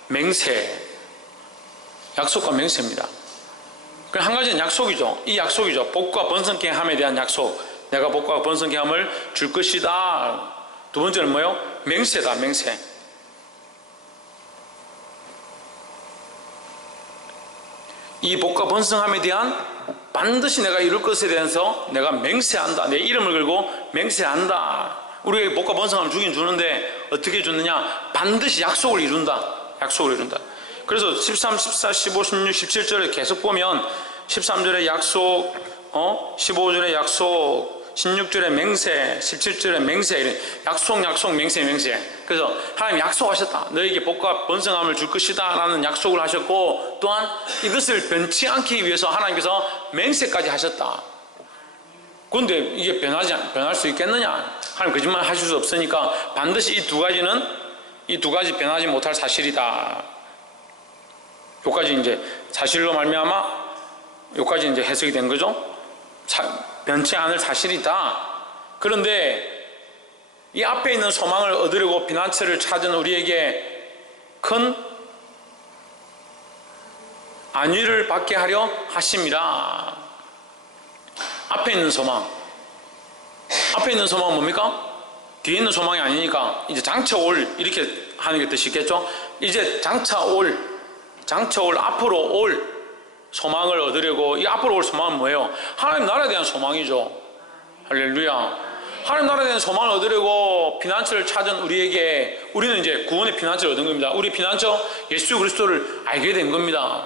맹세, 약속과 맹세입니다. 한 가지는 약속이죠. 이 약속이죠. 복과 번성케 함에 대한 약속. 내가 복과 번성케 함을 줄 것이다. 두 번째는 뭐예요? 맹세다. 맹세. 이 복과 번성함에 대한 반드시 내가 이룰 것에 대해서 내가 맹세한다. 내 이름을 걸고 맹세한다. 우리에게 복과 번성함을 주긴 주는데 어떻게 주느냐? 반드시 약속을 이룬다. 약속을 이룬다. 그래서 13, 14, 15, 16, 17절에 계속 보면 13절에 약속, 15절에 약속, 16절에 맹세, 17절에 맹세, 이런 약속, 약속, 맹세, 맹세. 그래서 하나님 약속하셨다. 너에게 복과 번성함을 줄 것이다 라는 약속을 하셨고, 또한 이것을 변치 않기 위해서 하나님께서 맹세까지 하셨다. 그런데 이게 변할 수 있겠느냐? 하나님 거짓말 하실 수 없으니까 반드시 이 두 가지 변하지 못할 사실이다. 요까지 이제 사실로 말미암아 요까지 이제 해석이 된 거죠. 변치 않을 사실이다. 그런데 이 앞에 있는 소망을 얻으려고 피난처를 찾은 우리에게 큰 안위를 받게 하려 하심이라. 앞에 있는 소망. 앞에 있는 소망은 뭡니까? 뒤에 있는 소망이 아니니까 이제 장차 올, 이렇게 하는 게 뜻이겠죠? 이제 장차 올 앞으로 올 소망을 얻으려고. 이 앞으로 올 소망은 뭐예요? 하나님 나라에 대한 소망이죠. 할렐루야. 하나님 나라에 대한 소망을 얻으려고 피난처를 찾은 우리에게, 우리는 이제 구원의 피난처를 얻은 겁니다. 우리 피난처 예수 그리스도를 알게 된 겁니다.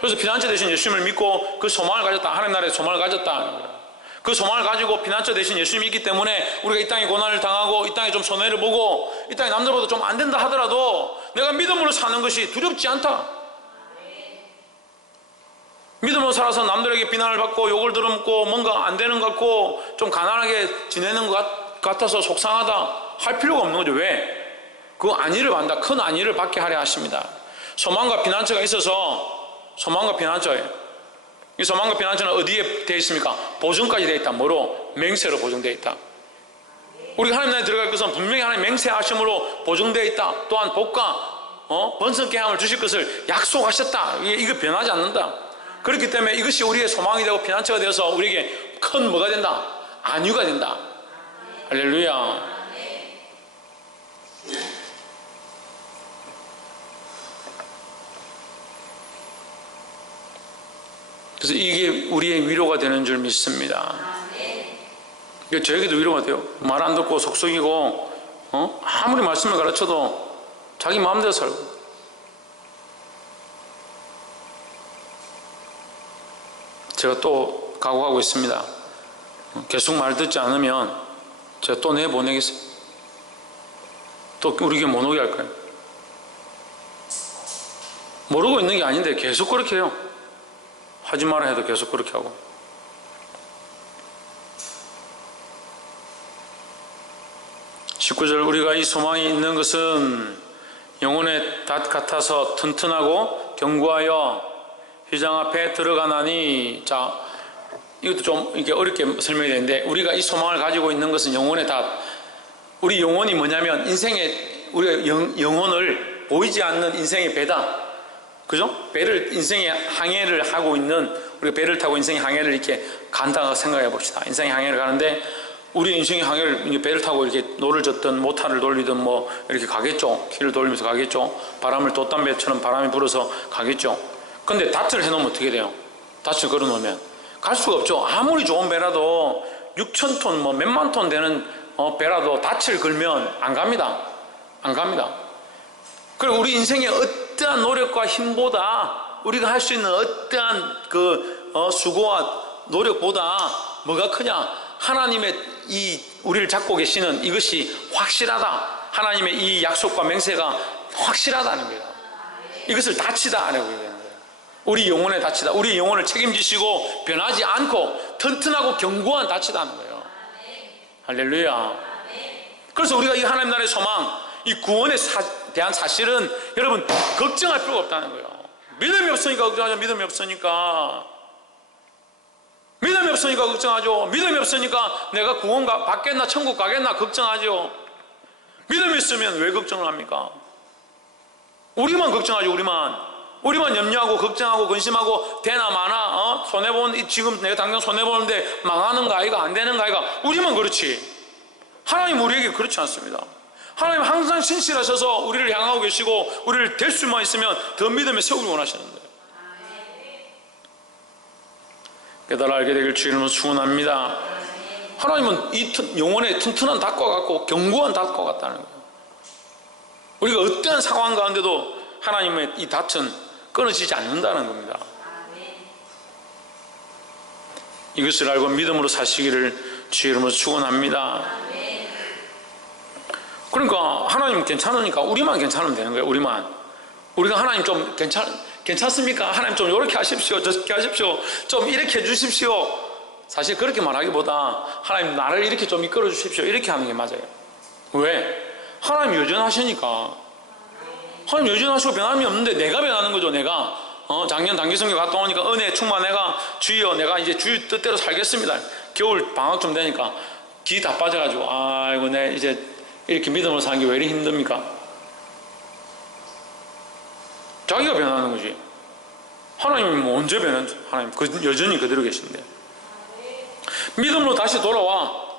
그래서 피난처 대신 예수님을 믿고 그 소망을 가졌다. 하나님 나라의 소망을 가졌다. 그 소망을 가지고 피난처 대신 예수님이 있기 때문에 우리가 이 땅에 고난을 당하고 이 땅에 좀 손해를 보고 이 땅에 남들보다 좀 안 된다 하더라도 내가 믿음으로 사는 것이 두렵지 않다. 믿음으로 살아서 남들에게 비난을 받고 욕을 들어먹고 뭔가 안 되는 것 같고 좀 가난하게 지내는 것 같아서 속상하다 할 필요가 없는 거죠. 왜? 그 안위를 받는다. 큰 안위를 받게 하려 하십니다. 소망과 피난처가 있어서, 소망과 피난처예요. 이 소망과 피난처는 어디에 되어 있습니까? 보증까지 되어 있다. 뭐로? 맹세로 보증되어 있다. 우리가 하나님 나라에 들어갈 것은 분명히 하나님 맹세하심으로 보증되어 있다. 또한 복과 번성케 함을 주실 것을 약속하셨다. 이거 변하지 않는다. 그렇기 때문에 이것이 우리의 소망이 되고 피난처가 되어서 우리에게 큰 뭐가 된다? 안위가 된다. 할렐루야. 그래서 이게 우리의 위로가 되는 줄 믿습니다. 저에게도 위로가 돼요. 말 안 듣고 속썩이고 아무리 말씀을 가르쳐도 자기 마음대로 살고. 제가 또 각오하고 있습니다. 계속 말 듣지 않으면 제가 또 내보내겠어요. 또 우리 교회 못 오게 할 거예요. 모르고 있는 게 아닌데 계속 그렇게 해요. 하지 마라 해도 계속 그렇게 하고. 우리가 이 소망이 있는 것은 영혼의 닷 같아서 튼튼하고 견고하여 휘장 앞에 들어가나니. 자, 이것도 좀 이렇게 어렵게 설명이 되는데, 우리가 이 소망을 가지고 있는 것은 영혼의 닷. 우리 영혼이 뭐냐면 인생의, 우리가 영혼을 보이지 않는 인생의 배다. 그죠? 배를, 인생의 항해를 하고 있는, 우리가 배를 타고 인생의 항해를 이렇게 간다고 생각해 봅시다. 인생의 항해를 가는데 우리 인생의 항해를 배를 타고 이렇게 노를 젓든 모타를 돌리든 뭐 이렇게 가겠죠. 키를 돌리면서 가겠죠. 바람을 돛담배처럼 바람이 불어서 가겠죠. 근데 닻을 해놓으면 어떻게 돼요? 닻을 걸어놓으면 갈 수가 없죠. 아무리 좋은 배라도 6,000톤 뭐 몇만 톤 되는 배라도 닻을 걸면 안 갑니다. 안 갑니다. 그리고 우리 인생의 어떠한 노력과 힘보다, 우리가 할 수 있는 어떠한 수고와 노력보다 뭐가 크냐? 하나님의 이 우리를 잡고 계시는 이것이 확실하다. 하나님의 이 약속과 맹세가 확실하다는 거예요. 이것을 닻이다 하는 거예요. 우리 영혼의 닻이다. 우리 영혼을 책임지시고 변하지 않고 튼튼하고 견고한 닻이다는 거예요. 할렐루야. 그래서 우리가 이 하나님 나라의 소망, 이 구원에 대한 사실은 여러분 걱정할 필요가 없다는 거예요. 믿음이 없으니까 걱정하죠. 믿음이 없으니까. 믿음이 없으니까 걱정하죠. 믿음이 없으니까 내가 구원 받겠나 천국 가겠나 걱정하죠. 믿음이 있으면 왜 걱정을 합니까? 우리만 걱정하죠. 우리만. 우리만 염려하고 걱정하고 근심하고 되나 마나 손해본 지금 내가 당장 손해보는데 망하는 거 아이가 안 되는 거 아이가 우리만 그렇지 하나님 우리에게 그렇지 않습니다. 하나님 항상 신실하셔서 우리를 향하고 계시고 우리를 될 수만 있으면 더 믿음에 세우기 원하시는 거예요. 깨달아 알게 되길 주 이름으로 축원합니다. 하나님은 이 영혼의 튼튼한 닭과 같고 견고한 닭과 같다는 거예요. 우리가 어떠한 상황 가운데도 하나님의 이 닻은 끊어지지 않는다는 겁니다. 이것을 알고 믿음으로 사시기를 주 이름으로 축원합니다. 그러니까 하나님은 괜찮으니까 우리만 괜찮으면 되는 거예요. 우리가 하나님 좀 괜찮습니까? 하나님 좀 이렇게 하십시오, 저렇게 하십시오, 좀 이렇게 해주십시오. 사실 그렇게 말하기보다 하나님 나를 이렇게 좀 이끌어 주십시오 이렇게 하는 게 맞아요. 왜? 하나님 여전하시니까. 하나님 여전하시고 변함이 없는데 내가 변하는 거죠. 내가 작년 단기성교 갔다 오니까 은혜 충만해가 주여 내가 이제 주의 뜻대로 살겠습니다. 겨울 방학 좀 되니까 기 다 빠져가지고 아이고 내 이제 이렇게 믿음으로 사는 게 왜 이리 힘듭니까? 자기가 변하는 거지. 하나님이 뭐 언제 변한지 하나님 여전히 그대로 계신데 믿음으로 다시 돌아와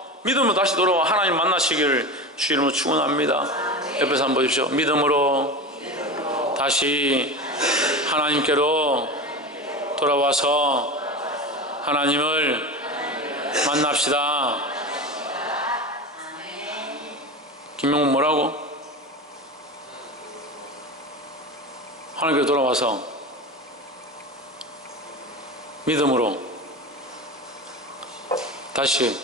하나님 만나시기를 주 이름으로 축원합니다. 옆에서 한번 보십시오. 믿음으로 다시 하나님께로 돌아와서 하나님을 만납시다. 김명훈 뭐라고? 하나님께로 돌아와서 믿음으로 다시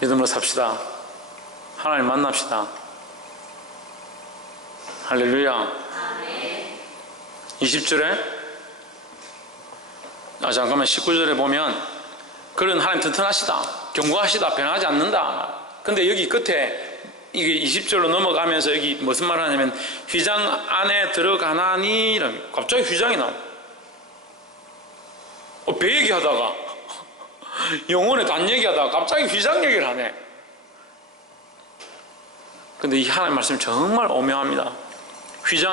믿음으로 삽시다. 하나님 만납시다. 할렐루야. 20절에 잠깐만 19절에 보면 그런 하나님 튼튼하시다, 견고하시다, 변하지 않는다. 근데 여기 끝에 이게 20절로 넘어가면서 여기 무슨 말 하냐면 휘장 안에 들어가나니 갑자기 휘장이 나와. 배 얘기하다가 영혼의 단 얘기하다가 갑자기 휘장 얘기를 하네. 근데 이 하나님 말씀이 정말 오묘합니다. 휘장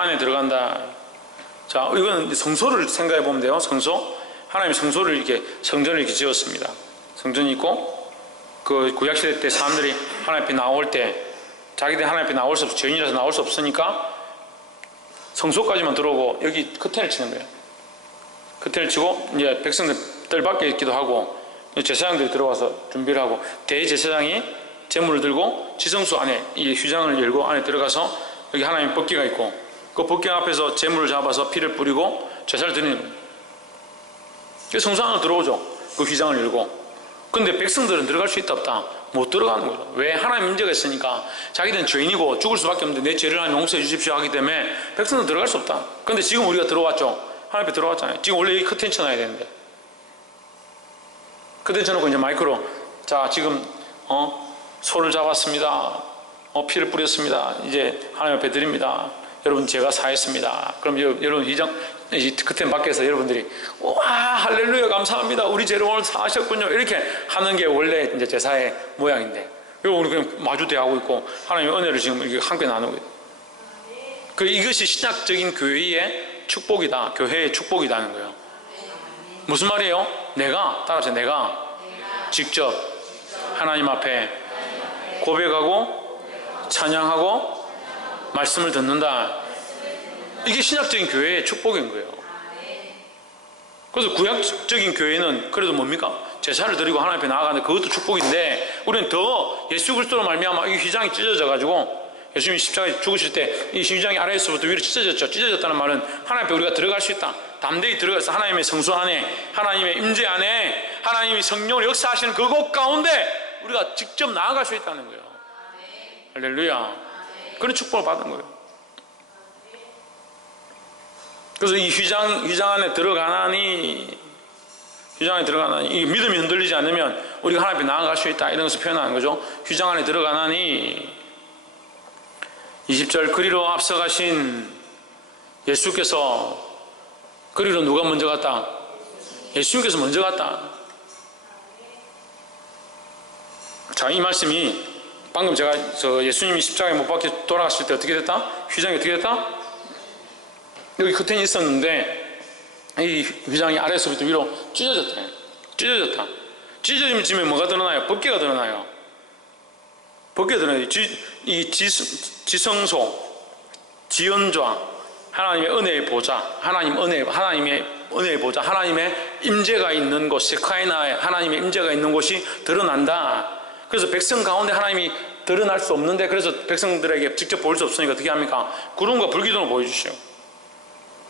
안에 들어간다. 자, 이건 성소를 생각해 보면 돼요. 성소. 하나님이 성소를 이렇게 성전을 이렇게 지었습니다. 성전이 있고 그 구약시대 때 사람들이 하나님 앞에 나올 때 자기들 하나님 앞에 나올 수 없어, 죄인이라서 나올 수 없으니까 성소까지만 들어오고 여기 커튼을 치는 거예요. 커튼을 치고 이제 백성들 뜰 밖에 있기도 하고 제사장들이 들어와서 준비를 하고 대제사장이 제물을 들고 지성소 안에 이 휘장을 열고 안에 들어가서 여기 하나님 법궤가 있고 그 법궤 앞에서 제물을 잡아서 피를 뿌리고 제사를 드리는 거예요. 그래서 성소 안으로 들어오죠. 그 휘장을 열고. 근데 백성들은 들어갈 수 있다 없다? 못 들어가는 거죠. 왜? 하나님 문제가 있으니까 자기들은 죄인이고 죽을 수밖에 없는데 내 죄를 하나님 용서해 주십시오 하기 때문에 백성들은 들어갈 수 없다. 근데 지금 우리가 들어왔죠. 하나님 앞에 들어왔잖아요. 지금 원래 이 커튼 쳐놔야 되는데 커튼 쳐놓고 이제 마이크로 자 지금 소를 잡았습니다. 피를 뿌렸습니다. 이제 하나님 앞에 드립니다. 여러분 제가 사했습니다. 그럼 여러분 그때 밖에서 여러분들이 와 할렐루야 감사합니다. 우리 죄를 오늘 사하셨군요. 이렇게 하는 게 원래 이제 제사의 모양인데 우리 그냥 마주대하고 있고 하나님의 은혜를 지금 이렇게 함께 나누고 있고 이것이 신약적인 교회의 축복이다. 교회의 축복이라는 거예요. 무슨 말이에요? 따라하세요. 내가 직접 하나님 앞에 고백하고 찬양하고 말씀을 듣는다. 이게 신약적인 교회의 축복인 거예요. 그래서 구약적인 교회는 그래도 뭡니까? 제사를 드리고 하나님 앞에 나아가는데 그것도 축복인데 우리는 더 예수 그리스도로 말미암아 이 휘장이 찢어져 가지고 예수님이 십자가에 죽으실 때 이 휘장이 아래에서부터 위로 찢어졌죠. 찢어졌다는 말은 하나님 앞에 우리가 들어갈 수 있다. 담대히 들어가서 하나님의 성소 안에 하나님의 임재 안에 하나님이 성령을 역사하시는 그곳 가운데 우리가 직접 나아갈 수 있다는 거예요. 할렐루야. 그런 축복을 받은 거예요. 그래서 이 휘장 안에 들어가나니 이 믿음이 흔들리지 않으면 우리가 하나님 앞에 나아갈 수 있다 이런 것을 표현하는 거죠. 휘장 안에 들어가나니 20절 그리로 앞서가신 예수께서 그리로 누가 먼저 갔다? 예수님께서 먼저 갔다. 자, 이 말씀이 방금 제가 예수님이 십자가에 못 박혀 돌아갔을 때 어떻게 됐다? 휘장이 어떻게 됐다? 여기 커튼이 있었는데 이 휘장이 아래서부터 위로 찢어졌다. 찢어지면 뭐가 드러나요? 법궤가 드러나요. 법궤가 드러나요. 지성소, 지연좌, 하나님의 은혜의 보좌, 하나님의 은혜의 보좌, 하나님의 임재가 있는 곳, 세카이나에 하나님의 임재가 있는 곳이 드러난다. 그래서 백성 가운데 하나님이 드러날 수 없는데, 그래서 백성들에게 직접 보일 수 없으니까 어떻게 합니까? 구름과 불기둥을 보여주시오.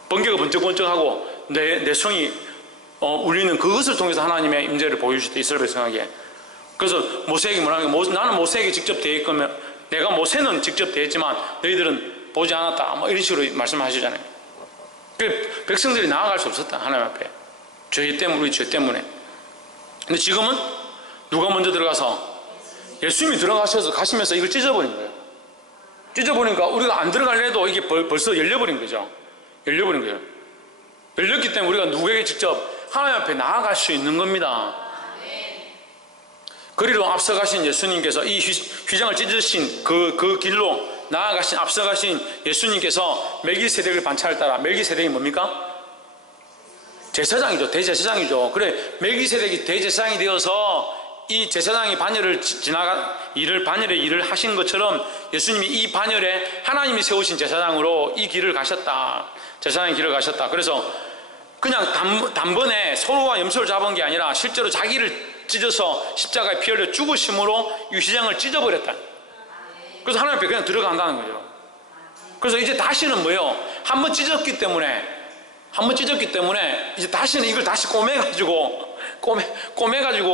번개가 번쩍번쩍하고 내 성이 울리는 그것을 통해서 하나님의 임재를 보여주셨다, 이스라엘 백성에게. 그래서 모세에게 뭐라는 거예요? 나는 모세에게 직접 대했거면, 내가 모세는 직접 대했지만 너희들은 보지 않았다, 뭐 이런 식으로 말씀하시잖아요. 그 백성들이 나아갈 수 없었다, 하나님 앞에. 죄 때문에, 우리 죄 때문에. 근데 지금은 누가 먼저 들어가서? 예수님이 들어가셔서 가시면서 이걸 찢어버린 거예요. 찢어버리니까 우리가 안 들어갈래도 이게 벌써 열려버린 거죠. 열려버린 거예요. 열렸기 때문에 우리가 누구에게 직접 하나님 앞에 나아갈 수 있는 겁니다. 그리로 앞서가신 예수님께서 이 휘장을 찢으신 그 길로 나아가신, 앞서가신 예수님께서 멜기세덱을 반차를 따라, 멜기세덱이 뭡니까? 제사장이죠. 대제사장이죠. 그래, 멜기세덱이 대제사장이 되어서 이 제사장이 반열의 일을 하신 것처럼 예수님이 이 반열에 하나님이 세우신 제사장으로 이 길을 가셨다. 제사장의 길을 가셨다. 그래서 그냥 단번에 서로와 염소를 잡은 게 아니라 실제로 자기를 찢어서 십자가에 피 흘려 죽으심으로 이 휘장을 찢어버렸다. 그래서 하나님 앞에 그냥 들어간다는 거죠. 그래서 이제 다시는 뭐예요? 한번 찢었기 때문에 이제 다시는 이걸 다시 꼬매가지고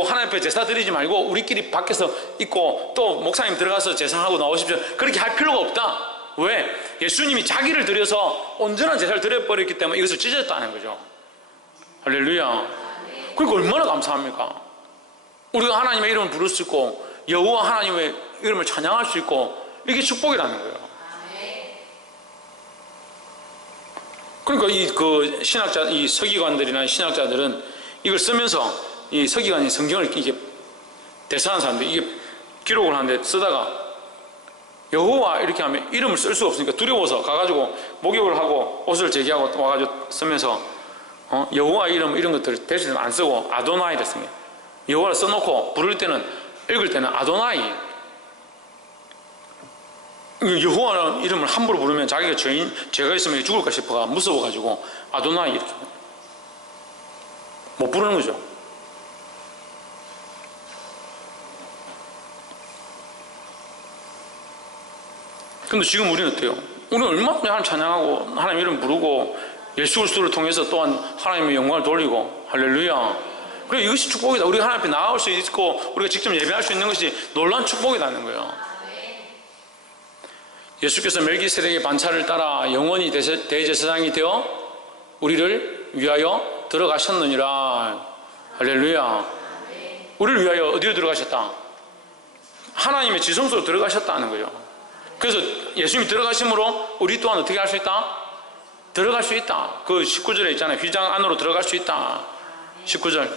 하나님 앞에 제사 드리지 말고 우리끼리 밖에서 있고 또 목사님 들어가서 제사하고 나오십시오, 그렇게 할 필요가 없다. 왜? 예수님이 자기를 드려서 온전한 제사를 드려버렸기 때문에 이것을 찢었다는 거죠. 할렐루야. 그러니까 얼마나 감사합니까? 우리가 하나님의 이름을 부를 수 있고 여호와 하나님의 이름을 찬양할 수 있고, 이게 축복이라는 거예요. 그러니까 이 서기관들이나 신학자들은 이걸 쓰면서, 이 서기관이 성경을 이게 대사하는 사람들이 이게 기록을 하는데 쓰다가 여호와 이렇게 하면 이름을 쓸 수가 없으니까 두려워서 가가지고 목욕을 하고 옷을 제기하고 와가지고 쓰면서 여호와 이름 이런 것들 대신 안 쓰고 아도나이 됐습니다. 여호와를 써놓고 부를 때는, 읽을 때는 아도나이. 여호와라는 이름을 함부로 부르면 자기가 죄가 있으면 죽을까 싶어가 무서워가지고 아도나이 이렇게 못 부르는 거죠. 근데 지금 우리는 어때요? 우리는 얼마나 하나님 찬양하고 하나님 이름 부르고 예수 그리스도를 통해서 또한 하나님의 영광을 돌리고, 할렐루야. 그래, 이것이 축복이다. 우리가 하나님 앞에 나아올 수 있고 우리가 직접 예배할 수 있는 것이 놀라운 축복이라는 거예요. 예수께서 멜기세덱의 반차를 따라 영원히 대제사장이 되어 우리를 위하여 들어가셨느니라. 할렐루야. 우리를 위하여 어디로 들어가셨다? 하나님의 지성소로 들어가셨다는 거예요. 그래서 예수님이 들어가심으로 우리 또한 어떻게 할 수 있다? 들어갈 수 있다. 그 19절에 있잖아요. 휘장 안으로 들어갈 수 있다. 19절.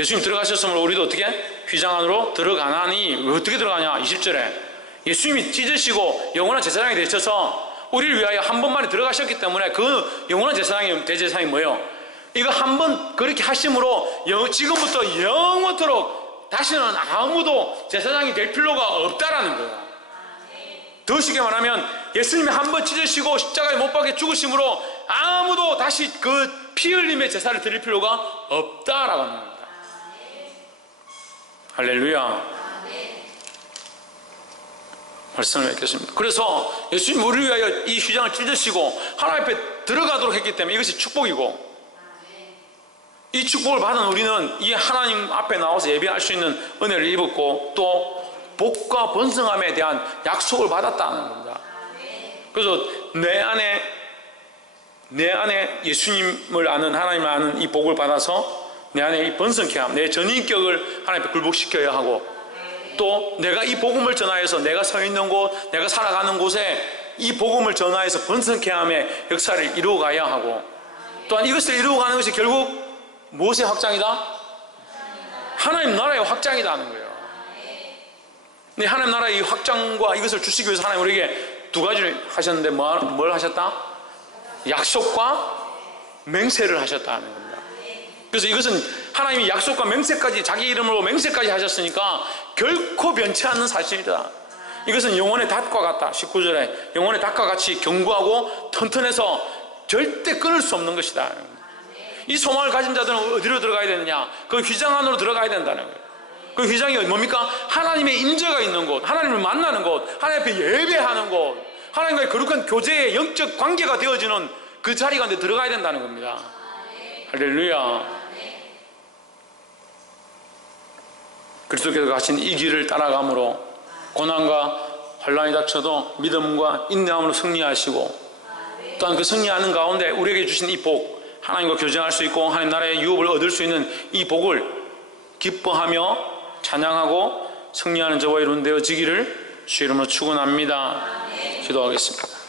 예수님 들어가셨으므로 우리도 어떻게? 휘장 안으로 들어가나니. 왜 어떻게 들어가냐? 20절에 예수님이 찢으시고 영원한 제사장이 되셔서 우리를 위하여 한 번만에 들어가셨기 때문에 그 영원한 제사장이, 대제사장이 뭐예요? 이거 한 번 그렇게 하심으로 지금부터 영원토록 다시는 아무도 제사장이 될 필요가 없다라는 거예요. 더 쉽게 말하면 예수님이 한 번 찢으시고 십자가에 못 박혀 죽으심으로 아무도 다시 그 피 흘림의 제사를 드릴 필요가 없다라고 하는 겁니다. 할렐루야. 말씀을 맺겠습니다. 그래서 예수님 우리를 위하여 이 휘장을 찢으시고 하나님 앞에 들어가도록 했기 때문에 이것이 축복이고, 이 축복을 받은 우리는 이 하나님 앞에 나와서 예배할 수 있는 은혜를 입었고 또 복과 번성함에 대한 약속을 받았다는 겁니다. 그래서 내 안에 예수님을 아는, 하나님을 아는 이 복을 받아서 내 안에 이 번성케 함, 내 전인격을 하나님 앞에 굴복시켜야 하고, 또 내가 이 복음을 전하여서 내가 서 있는 곳, 내가 살아가는 곳에 이 복음을 전하여서 번성케 함의 역사를 이루어가야 하고, 또한 이것을 이루어가는 것이 결국 무엇의 확장이다? 하나님 나라의 확장이다 하는 거예요. 근데 하나님 나라의 이 확장과 이것을 주시기 위해서 하나님 우리에게 두 가지를 하셨는데 뭘 하셨다? 약속과 맹세를 하셨다는 겁니다. 그래서 이것은 하나님이 약속과 맹세까지, 자기 이름으로 맹세까지 하셨으니까 결코 변치 않는 사실이다. 이것은 영혼의 닷과 같다. 19절에 영혼의 닷과 같이 견고하고 튼튼해서 절대 끊을 수 없는 것이다. 이 소망을 가진 자들은 어디로 들어가야 되느냐? 그 휘장 안으로 들어가야 된다는 거예요. 그 휘장이 뭡니까? 하나님의 임재가 있는 곳, 하나님을 만나는 곳, 하나님 앞에 예배하는 곳, 하나님과의 거룩한 교제의 영적 관계가 되어지는 그 자리가 들어가야 된다는 겁니다. 할렐루야. 그리스도께서 가신 이 길을 따라감으로 고난과 환난이 닥쳐도 믿음과 인내함으로 승리하시고, 또한 그 승리하는 가운데 우리에게 주신 이 복, 하나님과 교제할 수 있고 하나님 나라의 유업을 얻을 수 있는 이 복을 기뻐하며 찬양하고 승리하는 저와 여러분 되어지기를 주 이름으로 축원합니다. 기도하겠습니다.